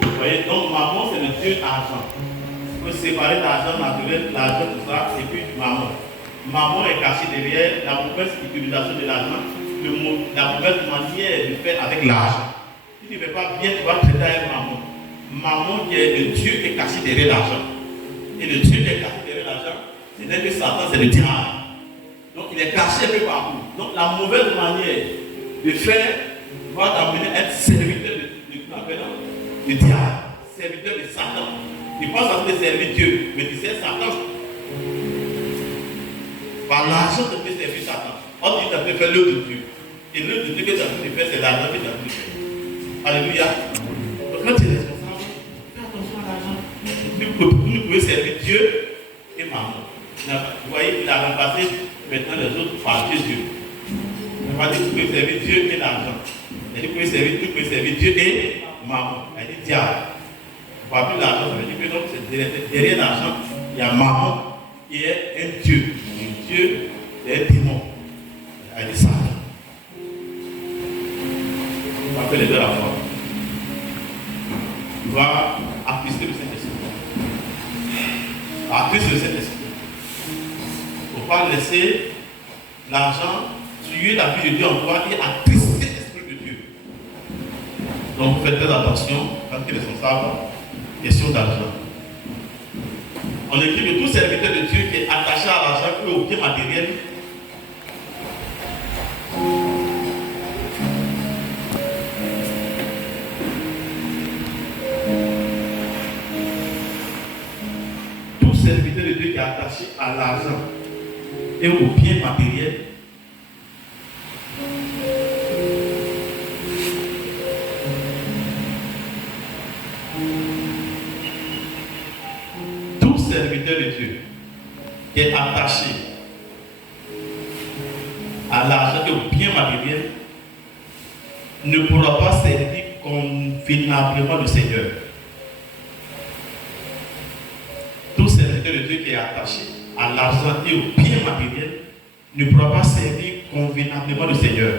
Vous voyez, donc maman c'est le Dieu argent. Vous pouvez séparer l'argent naturel, l'argent tout ça, et puis maman. Maman est cachée derrière la mauvaise utilisation de l'argent, la mauvaise manière de faire avec l'argent. Si tu ne fais pas bien, tu vas traiter avec maman. Maman qui est le Dieu qui est caché derrière l'argent. Et le Dieu qui est caché derrière l'argent, ce n'est que Satan, c'est le diable. Donc il est caché un peu partout. Donc la mauvaise manière de faire va t'amener à être serviteur du diable, serviteur de Satan. Tu penses à te servir Dieu, mais tu sers Satan. Par l'argent, tu peux servir Satan. Or, tu as fait faire l'œuvre de Dieu. Et l'œuvre de Dieu que tu as fait faire, c'est l'argent que tu as fait faire. Alléluia. Donc quand tu es responsable, fais attention à l'argent. Vous pouvez servir Dieu et maman. Vous voyez, il a remplacé maintenant les autres par Dieu. On va dire que vous pouvez servir Dieu et l'argent. Elle dit que vous pouvez servir Dieu et maman. Elle dit diable. On ne voit plus l'argent, ça veut dire que donc derrière l'argent, il y a maman qui est un Dieu. Un Dieu, c'est un démon. Elle dit ça. On va faire les deux à la fois. On va attrister le Saint-Esprit. Attrister le Saint-Esprit. Il ne faut pas laisser l'argent tuer la vie de Dieu en toi et attrister l'Esprit de Dieu. Donc vous faites très attention quand il est responsable, question d'argent. On écrit que tout serviteur de Dieu qui est attaché à l'argent ou au bien matériel, tout serviteur de Dieu qui est attaché à l'argent et au bien matériel, serviteur de Dieu qui est attaché à l'argent et au bien matériel ne pourra pas servir convenablement le Seigneur. Tout serviteur de Dieu qui est attaché à l'argent et au bien matériel ne pourra pas servir convenablement le Seigneur.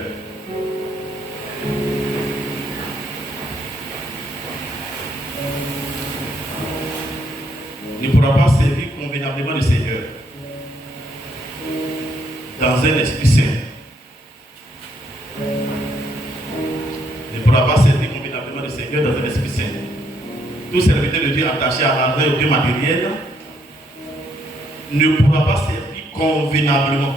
Ne pourra pas servir convenablement le Seigneur dans un esprit saint. Ne pourra pas servir convenablement le Seigneur dans un esprit saint. Tout serviteur de Dieu attaché à l'argent et au bien matériel ne pourra pas servir convenablement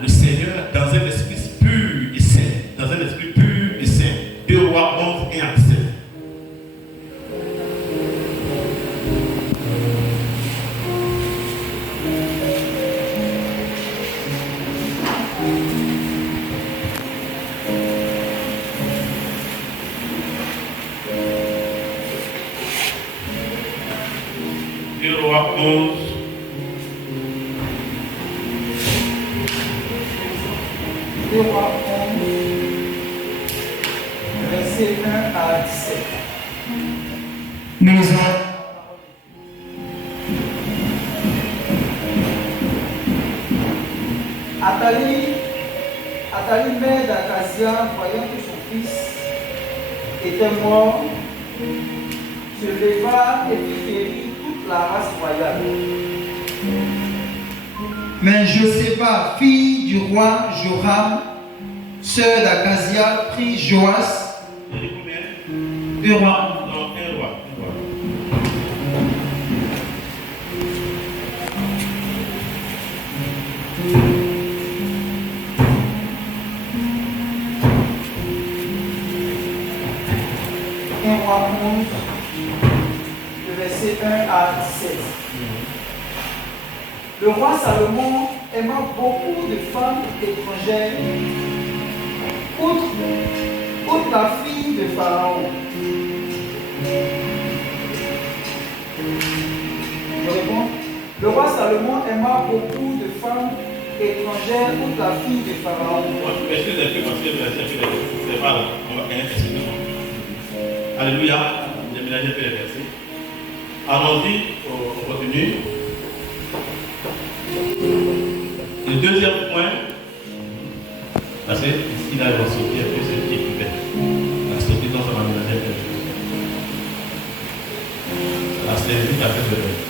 le Seigneur dans un esprit pur et saint. Dans un esprit pur et saint. 2 Rois 11 et 17. Roi 11. Roi 11, verset 1 à 17. Maison. Athalie, mère d'Acasia, voyant que son fils était mort, se leva et fit périr toute la race royale. Mais Joséba, fille du roi Joram, sœur d'Acasia, prit Joas. 2 rois. Non, un roi. Roi 11, le verset 1 à 17. Le roi Salomon aima beaucoup de femmes étrangères, outre la fille de Pharaon. Je réponds. Le roi Salomon aima beaucoup de femmes étrangère ou la fille de Pharaon. Je m'excuse un peu parce que c'est pas là. On va gagner un peu. Alléluia. J'ai mélangé un peu les versets. Allons-y, on continue. Le deuxième point, parce que ici, là, il va sortir un peu ce qui est ouvert. La sortie, donc, ça va mélanger quelque chose. La service a fait de l'œuvre.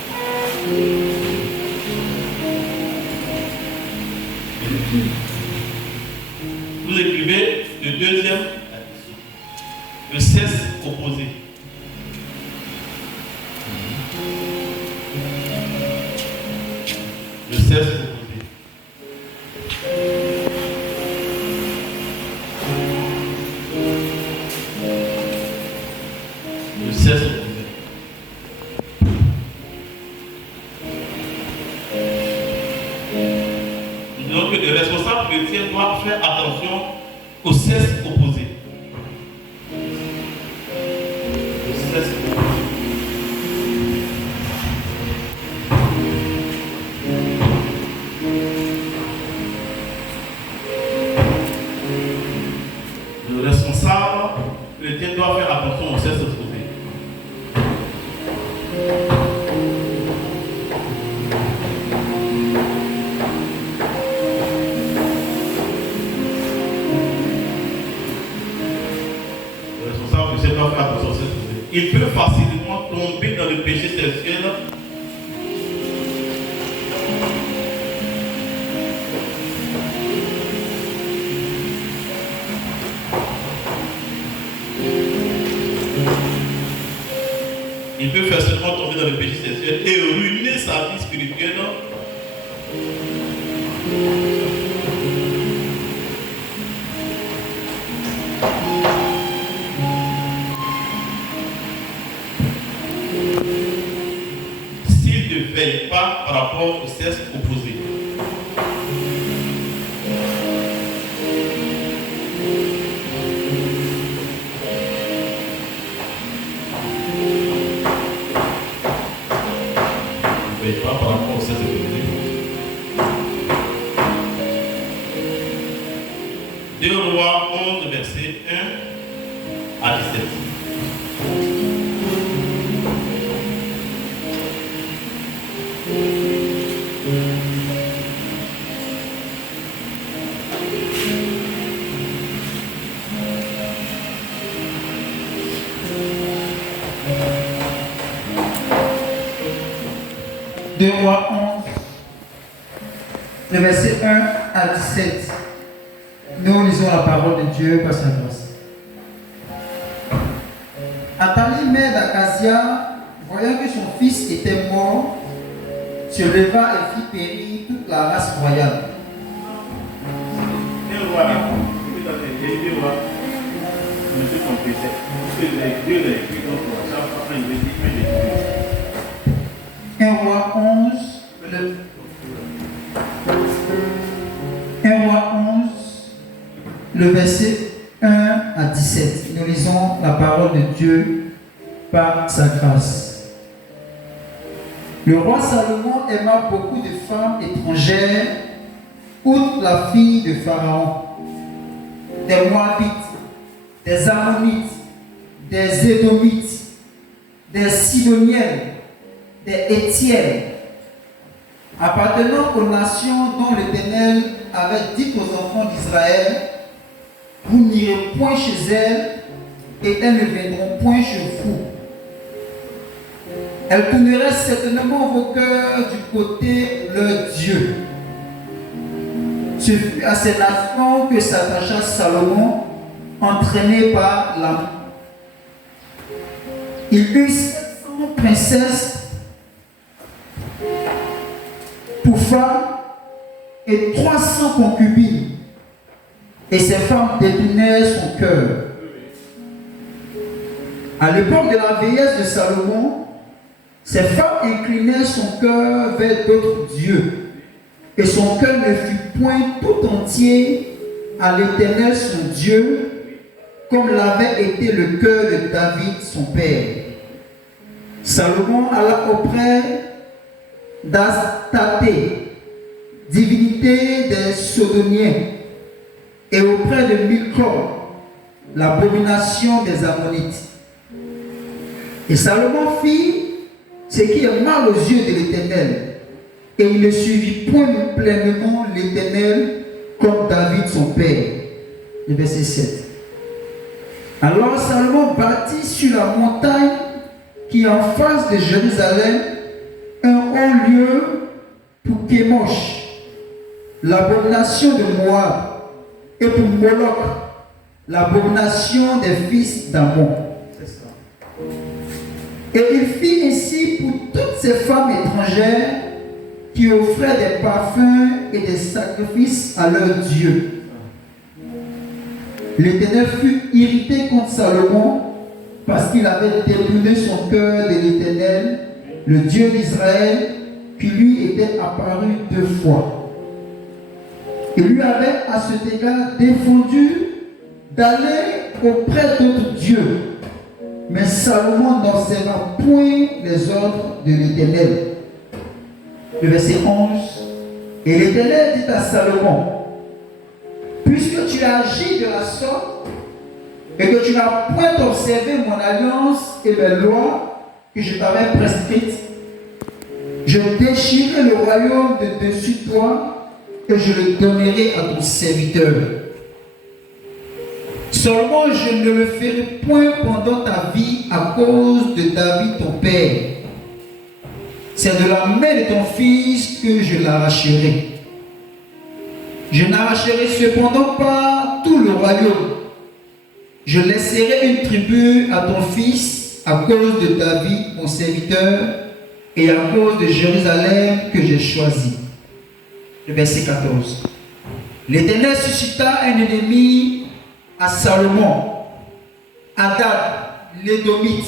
Vous écrivez le deuxième, le cesse opposé. Le cesse opposé. Le cesse opposé. Donc le responsable chrétien doit faire attention au cesse opposé. Le cesse opposé. Le responsable chrétien doit faire attention au cesse opposé. Il peut facilement tomber dans le péché sexuel il peut facilement tomber dans le péché sexuel et ruiner sa vie spirituelle. Ne veille pas par rapport au sexe opposé. Ne veille pas par rapport au sexe opposé. 2 Rois 11, verset 1 à 17. Deux Rois 11, le verset 1 à 17. Nous lisons la parole de Dieu par sa grâce. Athalie, mère d'Acasia, voyant que son fils était mort, se leva et fit périr toute la race royale. Un roi 11, le verset 1 à 17. Nous lisons la parole de Dieu par sa grâce. Le roi Salomon aima beaucoup de femmes étrangères, outre la fille de Pharaon, des Moabites, des Ammonites, des Édomites, des Sidoniennes, des Étiennes, appartenant aux nations dont l'Éternel avait dit aux enfants d'Israël: vous n'irez point chez elles et elles ne viendront point chez vous. Elles tourneraient certainement vos cœurs du côté de leur Dieu. Ce fut à ces nations que s'attacha Salomon, entraîné par l'amour. Il eut 700 princesses pour femmes et 300 concubines, et ces femmes détournèrent son cœur. À l'époque de la vieillesse de Salomon, ces femmes inclinaient son cœur vers d'autres dieux, et son cœur ne fut point tout entier à l'Éternel son Dieu, comme l'avait été le cœur de David son père. Salomon alla auprès d'Astaté, divinité des Sodoniens, et auprès de Milcom, l'abomination des Ammonites. Et Salomon fit ce qui est mal aux yeux de l'Éternel, et il ne suivit point pleinement l'Éternel comme David son père. Le verset 7. Alors Salomon bâtit sur la montagne qui est en face de Jérusalem un haut lieu pour Kémosh, l'abomination de Moab, et pour Moloch, l'abomination des fils d'Ammon. Et il fit ainsi pour toutes ces femmes étrangères qui offraient des parfums et des sacrifices à leurs dieux. L'Éternel fut irrité contre Salomon parce qu'il avait détourné son cœur de l'Éternel, le Dieu d'Israël, qui lui était apparu 2 fois. Il lui avait à cet égard défendu d'aller auprès d'autres dieux. Mais Salomon n'observa point les ordres de l'Éternel. Le verset 11. Et l'Éternel dit à Salomon, puisque tu as agi de la sorte, et que tu n'as point observé mon alliance et mes lois que je t'avais prescrites, je déchirerai le royaume de dessus toi, et je le donnerai à ton serviteur. Seulement je ne le ferai point pendant ta vie à cause de David ton père. C'est de la main de ton fils que je l'arracherai. Je n'arracherai cependant pas tout le royaume. Je laisserai une tribu à ton fils à cause de David mon serviteur et à cause de Jérusalem que j'ai choisi. Le verset 14. L'Éternel suscita un ennemi à Salomon, Hadad, l'Édomite,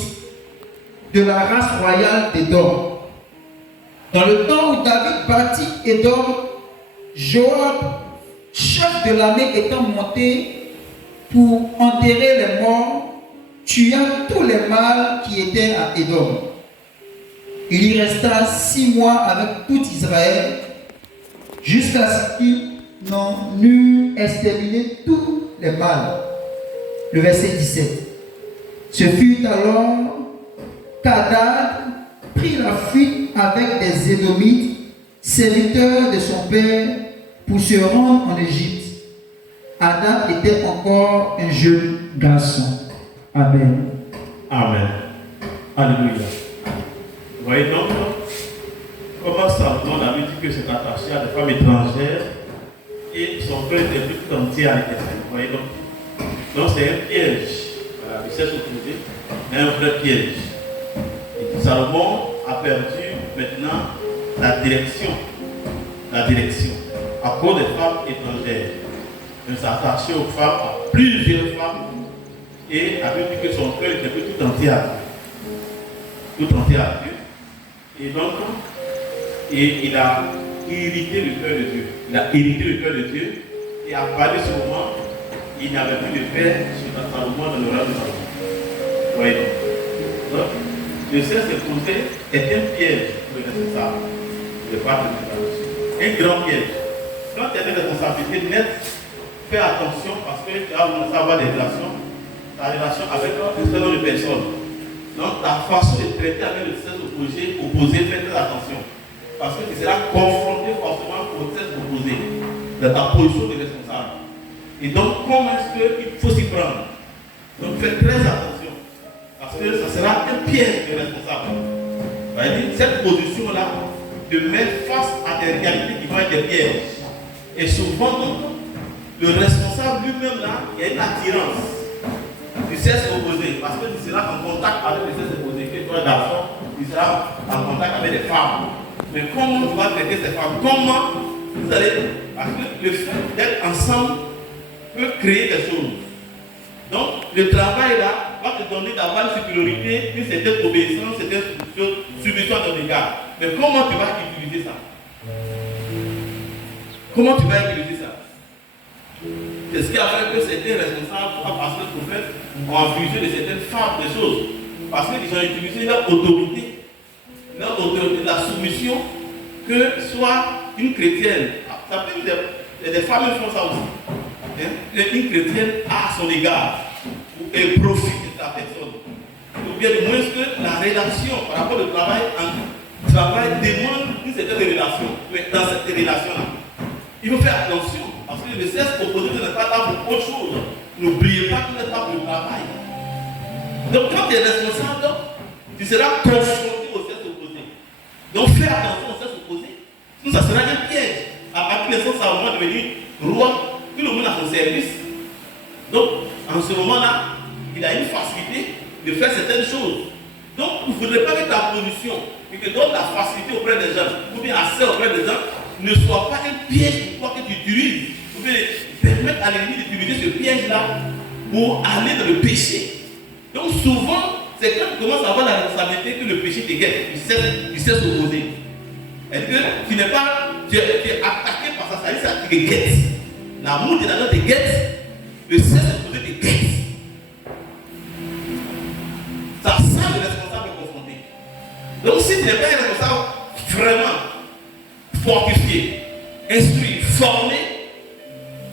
de la race royale d'Édom. Dans le temps où David bâtit Édom, Joab, chef de l'armée, étant monté pour enterrer les morts, tua tous les mâles qui étaient à Édom. Il y resta 6 mois avec tout Israël, jusqu'à ce qu'il n'en eût exterminé tous les mâles. Le verset 17. Ce fut alors qu'Hadad prit la fuite avec des Édomites, serviteurs de son père, pour se rendre en Égypte. Hadad était encore un jeune garçon. Amen. Amen. Alléluia. Vous voyez donc comment Salomon avait dit que c'est attaché à des femmes étrangères et son cœur était tout entier à l'Éternel. Vous voyez donc c'est un piège. Voilà, il s'est opposé, mais un vrai piège. Et Salomon a perdu maintenant la direction. À cause des femmes étrangères. Il s'attachait aux femmes, à plusieurs femmes, et avait dit que son cœur était tout entier à Dieu. Tout entier à Dieu. Et donc, il a irrité le cœur de Dieu. Il a irrité le cœur de Dieu, et à partir de ce moment, il n'y avait plus de paix sur Salomon dans le royaume de Salomon. Vous voyez donc, le ciel se posait est un piège pour le responsable de part de Dieu. Un grand piège. Quand tu as des responsabilités nettes, fais attention parce que tu vas avoir des relations, ta relation avec un certain nombre de personnes. Donc ta façon de traiter avec le sexe opposé, fais très attention. Parce que tu seras confronté forcément au sexe opposé dans ta position de responsable. Et donc comment est-ce qu'il faut s'y prendre? Donc fais très attention. Parce que ça sera un piège de responsable. Cette position-là te met face à des réalités qui vont être des pièges. Et souvent, le responsable lui-même, là, il y a une attirance du sexe opposé. Parce que tu seras en contact avec le sexe opposé. Que toi, garçon, tu seras en contact avec des femmes. Mais comment tu vas traiter ces femmes? Comment vous allez. Parce que le fait d'être ensemble peut créer des choses. Donc, le travail là va te donner d'avoir une supériorité, une certaine obéissance, une certaine submission à ton égard. Mais comment tu vas utiliser ça? Comment tu vas utiliser ça? C'est ce qui a fait que certains responsables, parce que le prophète, ont abusé de certaines femmes, des choses. Parce qu'ils ont utilisé leur autorité, la soumission, que soit une chrétienne Ça peut être des femmes qui font ça aussi. Hein? Une chrétienne a à son égard et profite de ta personne. Ou bien du moins que la relation par rapport au travail, demande une certaine relation. Mais dans cette relation-là, il faut faire attention. Parce que le sexe opposé n'est pas là pour autre chose. N'oubliez pas qu'il n'est pas pour le travail. Donc quand tu es responsable, tu seras confronté au sexe opposé. Donc fais attention au sexe opposé. Sinon ça sera un piège. À partir de ça, ça va devenir roi. Tout le monde a son service. Donc en ce moment-là, il a une facilité de faire certaines choses. Donc il ne faudrait pas que ta position, et que donne la facilité auprès des gens, ou bien accès auprès des gens, ne soit pas un piège pour toi que tu utilises. Ou bien permettre à l'ennemi d'utiliser ce piège-là pour aller dans le péché. Donc souvent, c'est quand tu commences à avoir la responsabilité que le péché te guette. Tu sais s'opposer. Est-ce que tu n'es pas, tu es attaqué par ça, ça dit ça te guette. L'amour de la te guette, le sexe opposé te guette. Ça sent le responsable confronté. Donc si tu n'es pas un responsable vraiment fortifié, instruit, formé,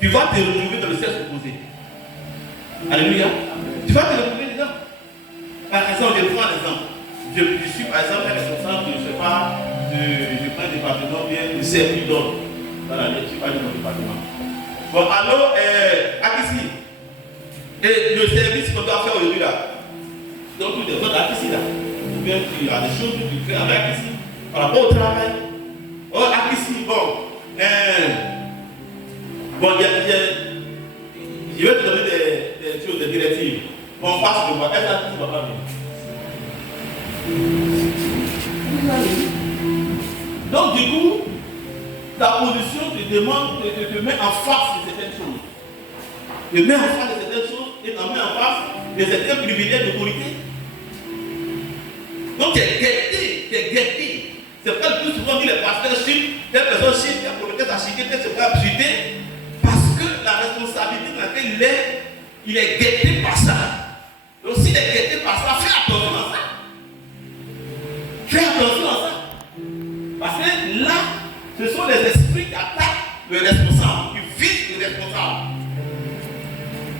tu vas te retrouver dans le sexe opposé. Alléluia. Tu vas te retrouver dedans. Par exemple, je prends un exemple. Je suis par exemple un responsable, je ne sais pas, je prends un département bien de service d'ordre. Voilà, je ne suis pas dans mon département. Bon, alors, ici, et le service qu'on doit faire aujourd'hui là. Donc, tu devons être ici là. Ou bien il y a des choses que tu fais avec ici, par rapport au travail. Oh, ici, bon. Bon, je vais te donner des choses, des directives. Bon, on passe le voie. Est-ce que tu vas pas bien? Donc, du coup, ta position te demande, te met en face de certaines choses. Te met en face de certaines choses et t'en met en face de certains privilèges d'autorité. Donc, tu es guetté, tu es guetté. C'est pourquoi le plus souvent dit les pasteurs chiffrent, telle personne chiffre, telle prophétesse a chiffré, telle se fait absurder, parce que la responsabilité dans laquelle il est guetté par ça. Donc, s'il est guetté par ça, fais attention à ça. Fais attention à ça. Parce que là, ce sont les esprits qui attaquent le responsable, qui visent le responsable.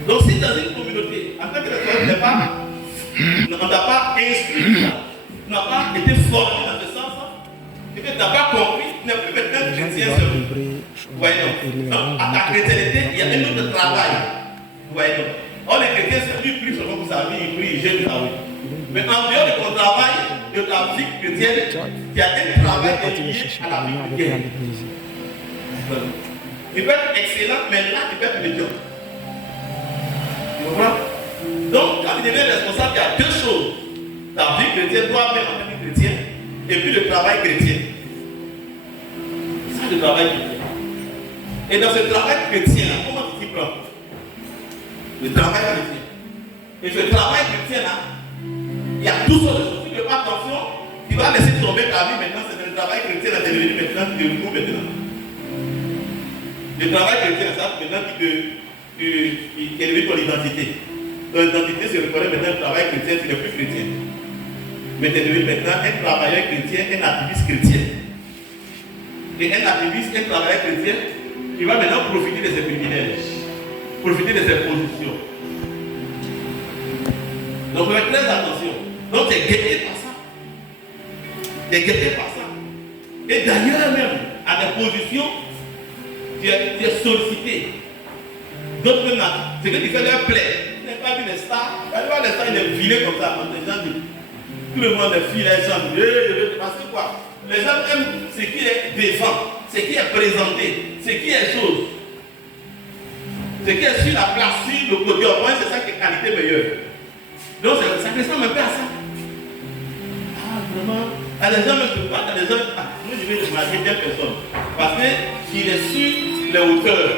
Donc, si dans une communauté, en tant que responsable, on n'a pas instruit, on n'a pas été formé dans ce sens, et que tu n'as pas compris, tu n'es plus maintenant chrétien seul. Voyez donc, à ta chrétienté, il y a un autre travail. Voyez donc. Or, les chrétiens, c'est lui, plus seulement pour sa vie, il prie, il gêne sa vie. Mais en dehors de ton travail, de ta vie chrétienne, il y a un travail qui est lié à la vie chrétienne. Il peut être excellent, mais là, il peut être médiocre. Tu comprends? Donc, quand tu deviens responsable, il y a deux choses. Ta vie chrétienne, toi-même en tant que chrétien, et puis le travail chrétien. C'est le travail chrétien. Et dans ce travail chrétien-là, comment tu t'y prends? Le travail chrétien. Et ce travail chrétien-là, il y a toutes sortes de choses. Si tu ne fais pas attention, tu vas laisser tomber ta vie maintenant. C'est le travail chrétien là, tu es devenu maintenant, tu te retrouves maintenant. Le travail chrétien, ça, maintenant, tu éleves ton identité. Ton identité se reconnaît maintenant le travail chrétien, tu n'es plus chrétien. Mais tu es devenu maintenant un travailleur chrétien, un activiste chrétien. Et un activiste, un travailleur chrétien, il va maintenant profiter de ses privilèges, profiter de ses positions. Donc, faites très attention. Donc, tu es guetté par ça. Tu es guetté par ça. Et d'ailleurs, même, à des positions, tu es sollicité. D'autres même, ce que tu fais leur plaît. Tu n'as pas vu les stars. Quand tu vois les stars, il est vilé comme ça. Les gens disent, tout le monde, les filles, les gens disent, parce que quoi? Les gens aiment ce qui est devant, ce qui est présenté, ce qui est chose. Ce qui est sur la place, sur le podium, c'est ça qui est qualité meilleure. Donc ça ressemble un peu à ça. Ah, vraiment. À les gens même se battent, à les gens. Ah, moi je vais remarquer telle personne. Parce qu'il est sur les hauteurs.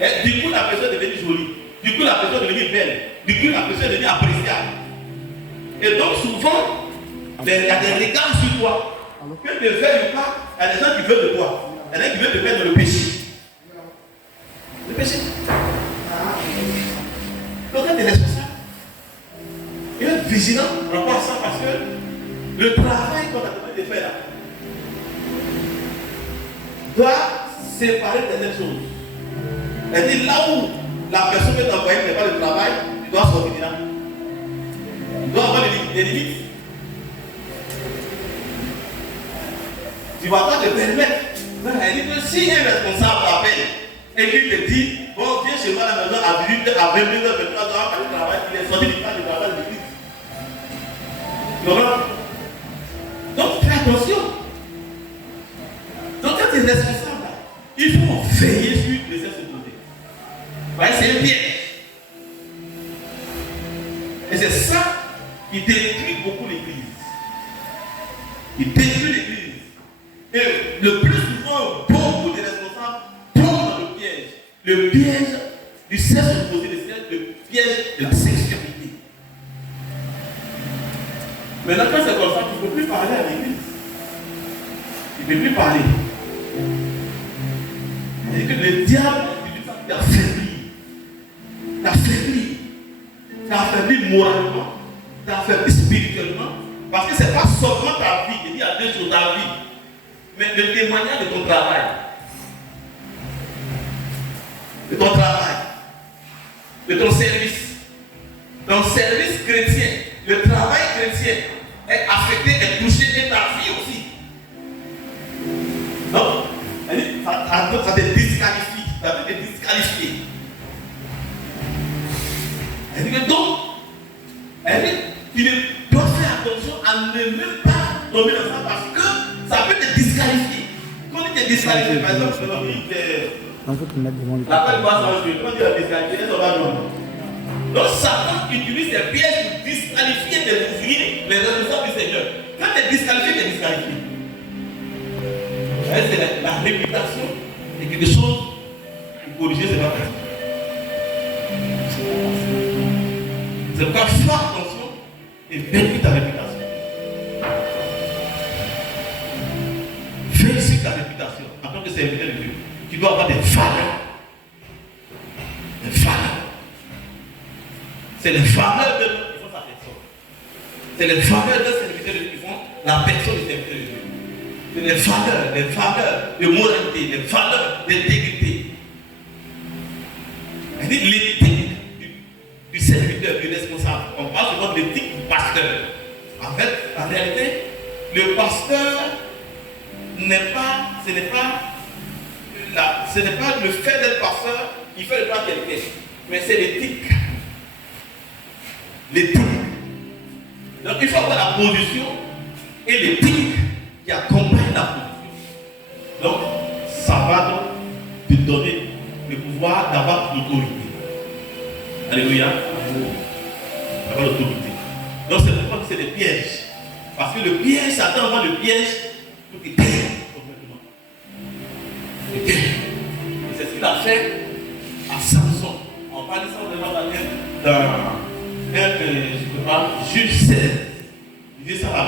Et du coup, la personne est devenue jolie. Du coup, la personne est devenue belle. Du coup, la personne est devenue appréciable. Et donc, souvent, il y a des regards sur toi. Que tu le veuilles ou pas, il y a des gens qui veulent de toi. Il y en a qui veulent te mettre dans le péché. Le péché. Donc, quand tu es responsable, il faut être vigilant par rapport à ça parce que le travail qu'on a demandé de faire là, doit séparer certaines choses. Elle dit là où la personne qui est envoyée n'est pas le travail, tu dois sortir de là. Tu dois avoir des limites. Tu ne vas pas te permettre. Elle dit que si un responsable appelle et qu'il te dit, bon, viens chez moi à la maison à 22h, 23h, après le travail, il est sorti du travail de l'église. Tu comprends? Donc fais attention. Donc quand tu es responsable, il faut veiller sur les gestes opposés. Voyez, c'est un piège. Et c'est ça qui détruit beaucoup l'église. Il détruit l'église. Et le plus souvent, beaucoup de responsables tombent dans le piège du sexe opposé, le piège de la sexualité. Maintenant, quand c'est comme ça, tu ne peux plus parler à l'église. Tu ne peux plus parler. C'est que le diable t'a affaibli moralement, t'a affaibli spirituellement, parce que ce n'est pas seulement ta vie, il y a deux choses, ta vie, mais le témoignage de ton travail. De ton travail, de ton service. Ton service chrétien, le travail chrétien est affecté, est touché, et ta vie aussi. Donc, ça te disqualifie, ça peut te disqualifier. Elle dit que donc, tu dois faire attention à ne même pas tomber dans ça parce que ça peut te disqualifier. Quand il te disqualifie, par exemple, la peine passe en jeu, quand il a disqualifié, elle va loin. Donc Satan utilise ses pièges pour disqualifier des ouvriers, les responsables du Seigneur. Quand tu es disqualifié, tu es disqualifié. C'est la réputation de quelque chose pour corriger, c'est pas facile. C'est pourquoi fais attention et vérifie ta réputation. Vérifie ta réputation en tant que serviteur de Dieu. Tu dois avoir des valeurs. Des valeurs. C'est les valeurs de Dieu qui font sa personne. C'est les valeurs de serviteur de Dieu qui font la personne du serviteur de Dieu. C'est des valeurs de moralité, des valeurs d'intégrité. Elle dit l'éthique du serviteur, du responsable. On parle souvent de l'éthique du pasteur. En fait, en réalité, le pasteur ce n'est pas le fait d'être pasteur qui fait le droit de quelqu'un, mais c'est l'éthique. L'éthique. Donc il faut avoir la position et l'éthique qui accompagne la position. Donc ça va donc te donner le pouvoir d'avoir l'autorité. Alléluia. D'avoir l'autorité. Donc c'est pourquoi c'est des pièges. Parce que le piège, Satan envoie le piège pour qu'il t'aide complètement. Et c'est ce qu'il a fait à Samson. On parle de ça dans Juge 16. Il dit ça là.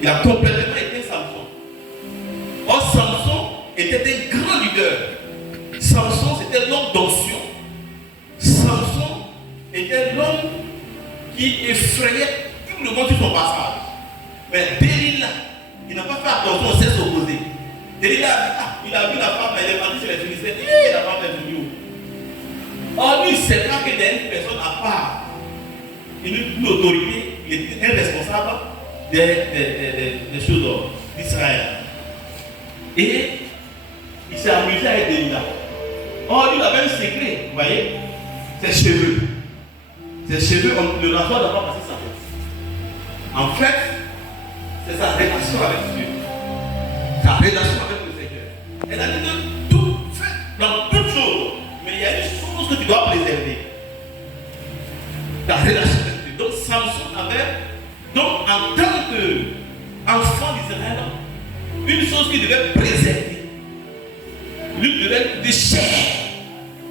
Il a complètement été Samson. Or, Samson était un grand leader. Samson, c'était l'homme d'onction. Samson était l'homme qui effrayait tout le monde sur son passage. Mais Delilah, il n'a pas fait attention au sexe opposé. Delilah, il a vu la femme, elle est partie sur les Philistins, et la femme est venue. Or, lui, il ne sait pas qu'il y a une personne à part. Une autorité, il est un responsable des choses d'Israël. Et il s'est amusé avec Delilah. Or, lui, il avait un secret, vous voyez, ses cheveux. Ses cheveux, le rasoir n'a pas passé sa tête. En fait, c'est sa relation avec Dieu. Sa relation avec le Seigneur. Elle a dit de tout fait dans toutes choses. Mais il y a une chose que tu dois préserver. Ta relation avec Dieu. Donc Samson avait, donc en tant qu'enfant d'Israël, une chose qu'il devait préserver. Lui devait être de chair.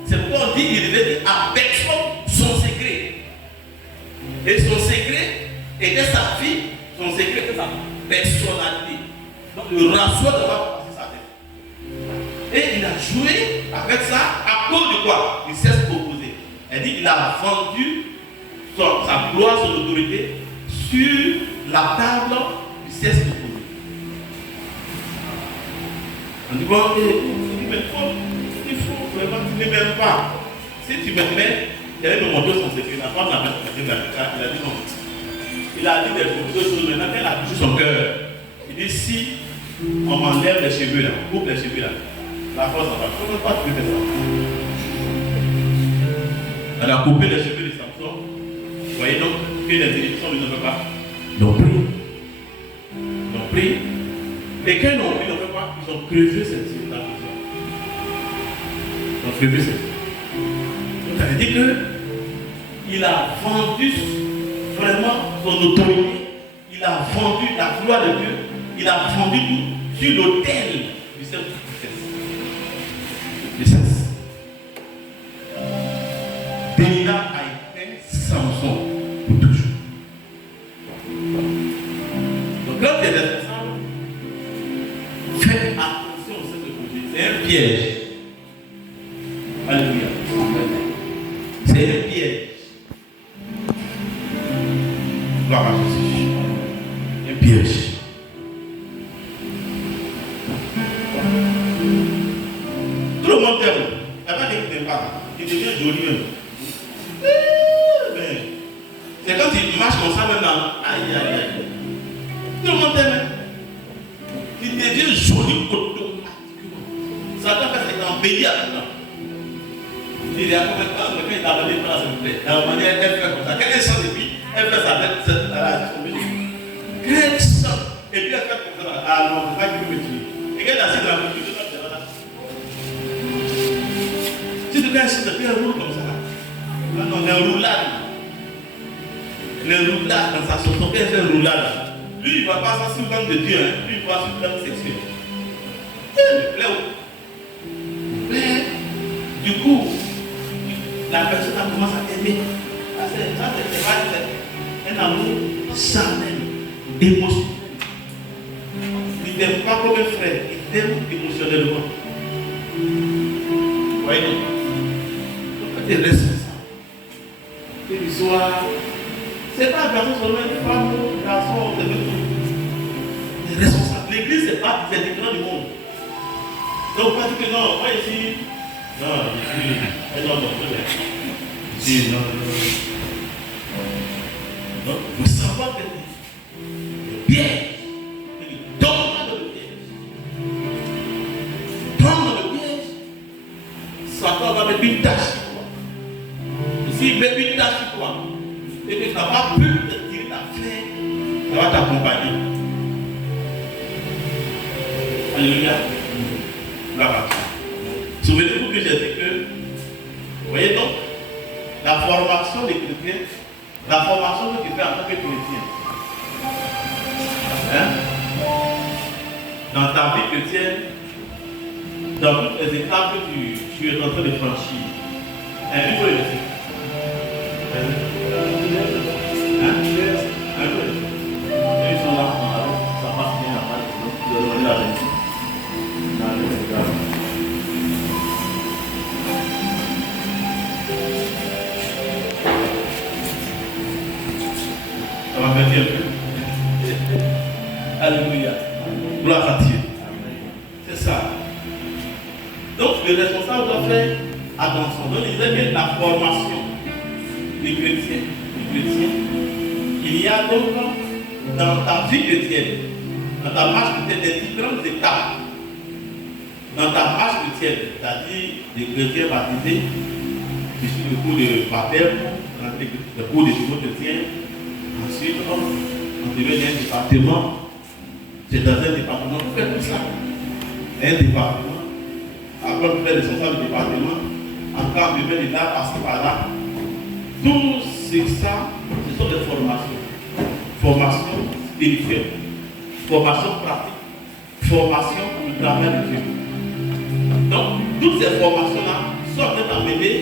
C'est pourquoi on dit qu'il devait dire à personne son secret. Et son secret était sa fille, son secret était sa personnalité. Donc le rasoir devait passer sa tête. Et il a joué avec ça à cause de quoi? Il s'est opposé. Elle dit qu'il a vendu sa gloire, son autorité sur la table du sexe opposé. On dit, bon, il faut vraiment, tu ne m'aimes pas. Si tu m'aimais, il allait me montrer son secret. La femme n'a pas fait la carte, il a dit non. Il a dit deux choses. Maintenant qu'elle a touché son cœur, il dit si on m'enlève les cheveux là, on coupe les cheveux là, la force en va. Comment pas tu peux faire ça? Elle a coupé les cheveux de Samson. Vous voyez donc que les égyptiens ne veulent pas. Ils ont pris. Ils ont pris. Et quand ils ont pris, ils ont fait quoi? Ils ont crevé cette civilisation. Ils ont crevé cette civilisation. Donc ça veut dire qu'il a vendu vraiment son autorité. Il a vendu la gloire de Dieu. Il a vendu tout sur l'autel du sacrifice. Du sacrifice. Délina a été Samson pour toujours. Donc quand tu es responsable, fais attention à ce que vous dites. C'est un piège. Alléluia. C'est un piège. Gloire à Jésus. Un piège. Tout le monde t'aime. Elle va dire qu'il t'aime pas. Il devient joli même. C'est quand il marche comme ça maintenant. Aïe, aïe, aïe. Tout le monde t'aime. Il devient joli automatiquement. Ça doit faire c'est embelli avec toi. Il y a combien de temps quelqu'un est abonné par la s'il la manière elle fait comme ça. Quand elle sent depuis, elle fait sa tête, elle a son béni. Quand elle sent, et puis elle fait comme ça. Ah non, c'est pas qu'il peut me tuer. Et quand elle est assise dans la bouche, elle là. Si tu fais un signe, tu roule comme ça. Non, non, un roulade. Le roulade dans sa chanson, quand elle fait un roulade. Lui, il ne va pas ça sur le plan de Dieu, hein. Lui, il va sur le plan sexuel. Il me plaît. Mais, du coup, la personne a commencé à aimer. Ça, c'est pas un amour charnel, émotionnel. Il n'aime pas comme un frère, il t'aime émotionnellement. Vous voyez donc? Donc, tu es responsable. Qu'il soit. Ce n'est pas un garçon seulement, une femme, un garçon, c'est tout. Il est responsable. L'église, c'est différent du monde. Donc, pas dire que non, moi ici. Non, je suis un homme de ici, non. Donc, il faut savoir que le piège, il tombe dans le piège. Tombe dans le piège, Satan va mettre une tâche sur toi. Et s'il met une tâche sur toi, et que tu n'as pas pu te tirer ta flèche, ça va t'accompagner. Alléluia. Là-bas. Souvenez-vous que j'ai dit que, vous voyez donc, la formation des chrétiens, la formation que tu fais en tant que chrétien, hein? Dans ta vie chrétienne, dans toutes les étapes que tu es en train de franchir, il faut le laisser. Ils sont là, ça passe bien après, de donner la réussite. Ça va faire un peu. Alléluia. Gloire à Dieu. C'est ça. Donc le responsable doit faire attention. Donc il disait que la formation des chrétiens, il y a donc dans ta vie chrétienne, dans ta marche chrétienne, des différentes étapes. Dans ta marche chrétienne, c'est-à-dire les chrétiens baptisés, qui suivent le cours de baptême, le cours des nouveaux chrétiens. Ensuite, on devient un département. C'est dans un département, on fait tout ça. Un département. Après, on fait responsable du département. Encore, on devient là, par-ci, par-là. Tout ça, ce sont des formations. Formation spirituelle, formation pratique, formation pour le travail de Dieu. Donc, toutes ces formations-là sont amenées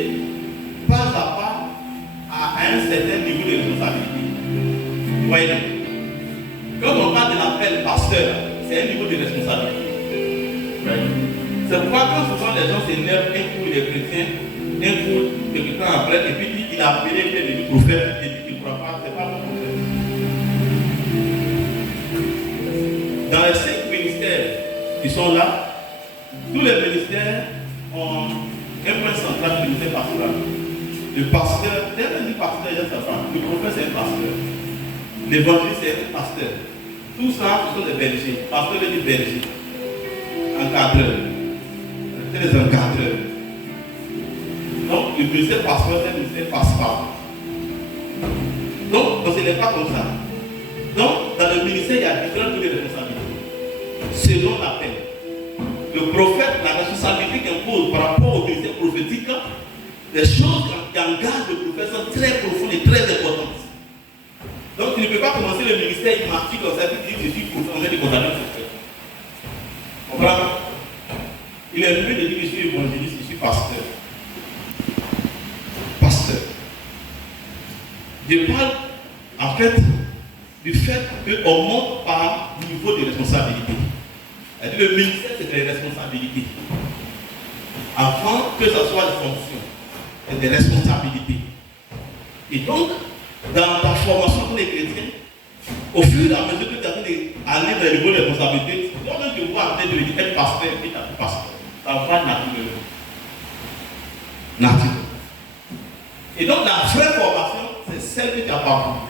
pas à pas à un certain niveau de responsabilité. Vous voyez, quand on parle de l'appel pasteur, c'est un niveau de responsabilité. C'est pourquoi quand souvent les gens s'énervent, un coup les chrétiens, un coup quelque temps après, et puis il a appelé le prophète, et dit qu'il ne croit pas, c'est pas mon prophète. Dans les 5 ministères qui sont là, Le pasteur, dès qu'on dit pasteur, il y a sa femme. Le prophète, c'est un pasteur. L'évangéliste, c'est un pasteur. Tout ça, ce sont des bergers. Pasteur veut dire berger. Encadreur. Très encadreur. Donc, le ministère pasteur, c'est le ministère passe-pas. Donc, ce n'est pas comme ça. Donc, dans le ministère, il y a différentes responsabilités. Selon l'appel. Le prophète, la responsabilité qu'il impose par rapport au ministère prophétique, les choses qui engagent le prophète sont très profondes et très importantes. Donc, tu ne peux pas commencer le ministère, il marque comme ça, il dit, je suis prophète, on est des condamnés prophètes. Comprends? Il est mieux de dire que je suis évangéliste, je suis pasteur. Pasteur. Je parle, en fait, du fait qu'on monte par niveau de responsabilité. C'est-à-dire le ministère, c'est des responsabilités. Avant que ce soit des fonctions, c'est des responsabilités. Et donc, dans ta formation pour les chrétiens, au fur et à mesure que tu as aller dans le niveau de responsabilité, toi-même tu vois en tête de dire être pasteur et tu as pasteur. Ça va naturellement. Naturellement. Et donc, la vraie formation, c'est celle que tu as parcourue.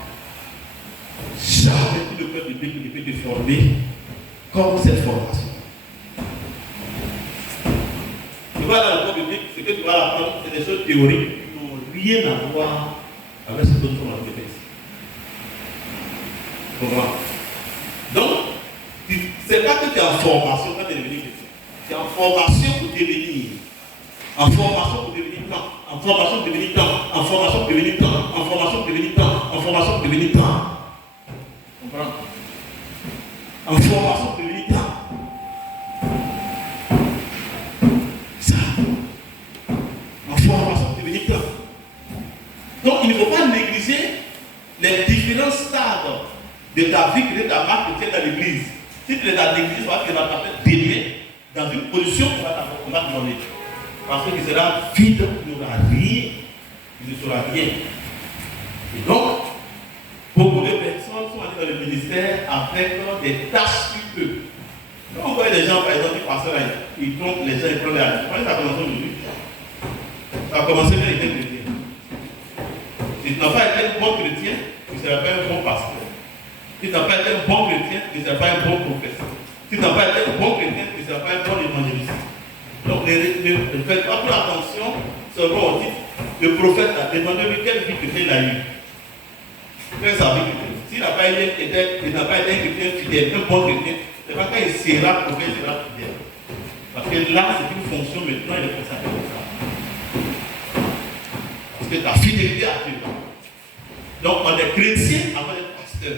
Jamais tout le peuple de Dieu ne peut te former comme cette formation. Tu vois dans le corps biblique, ce que tu vas apprendre, c'est des choses théoriques qui n'ont rien à voir avec ce dont on a fait ici. Donc, c'est pas que tu es en formation quand tu es devenu chrétien. Tu es en formation pour devenir. En formation pour devenir temps. En formation pour devenir temps. En formation pour devenir temps. En formation pour devenir temps. En formation pour devenir temps. Comprends? En formation pour devenir temps. Ça. En formation pour devenir temps. Donc, il ne faut pas négliger les différents stades de ta vie, de ta marque que tu es dans l'église. Si tu les as négligés, ça va te rattraper demain dans une position qu'on va te donner. Parce qu'il sera vide, il n'aura rien, il ne sera rien. Et donc, beaucoup de personnes sont allées dans le ministère avec des tâches sur eux. Quand on voit des gens, par exemple, qui passent là, ils trompent les gens, ils prennent les amis. Comment ça a commencé aujourd'hui? Ça a commencé avec les chrétiens. Si tu n'as pas été un bon chrétien, tu ne seras pas un bon pasteur. Si tu n'as pas été un bon chrétien, tu ne seras pas un bon professeur. Si tu n'as pas été un bon chrétien, tu ne seras pas un bon évangéliste. Donc, ne faites pas trop attention selon on dit. Le prophète a demandé lui quelle vie chrétienne il a eu. Quelle est sa vie chrétienne? S'il n'a pas été un chrétien fidèle, un bon chrétien, c'est pas quand il sera prophète, il sera fidèle. Parce que là, c'est une fonction maintenant, il est consacré comme ça. Parce que ta fidélité a Dieu. Donc, on est chrétien avant d'être pasteur.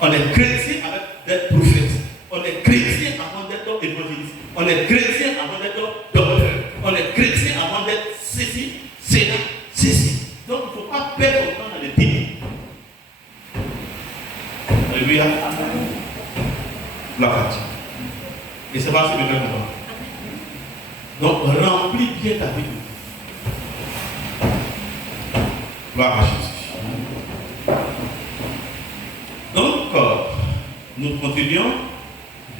On est chrétien avant d'être prophète. On est chrétien avant d'être évangéliste. On est chrétien avant d'être docteur. On est chrétien avant d'être ceci, cela, ceci. Donc, il ne faut pas perdre son temps dans les dîmes. Alléluia. La partie. Et c'est pas ce que je vais comprendre. Donc, remplis bien ta vie. Gloire à Jésus. Donc, nous continuons.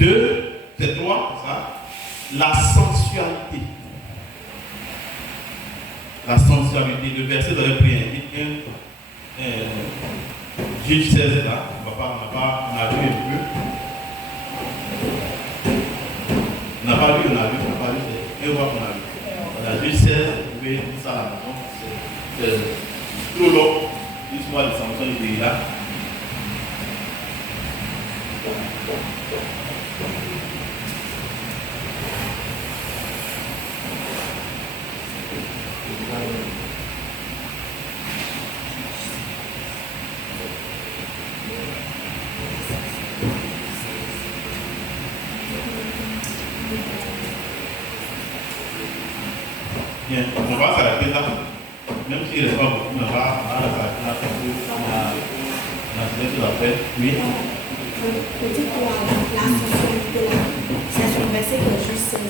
2, c'est 3, ça. La sensualité. La sensualité. Le verset de la prière. Juge 16 là. On a vu un peu. On n'a pas vu, on a vu. On n'a pas vu. C'est un voix qu'on a vu. On a Juge 16, vous pouvez dire ça là. C'est trop long. L'histoire de Samson, il est là. Bien, on va s'arrêter là. Même s'il ne reste pas beaucoup, on va s'arrêter là parce qu'on a fait sur la fête. Oui. Petite loi, la sensualité là, c'est sur le verset de Juge 16.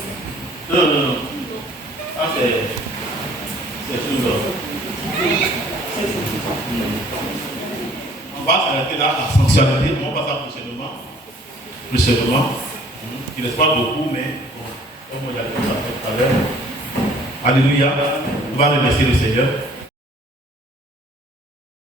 Non. Ça c'est chose d'autre. On va s'arrêter là, la sensualité. On va passer prochainement. Il ne reste pas beaucoup, mais comme on a dit tout à l'heure. Alléluia. On va remercier le Seigneur.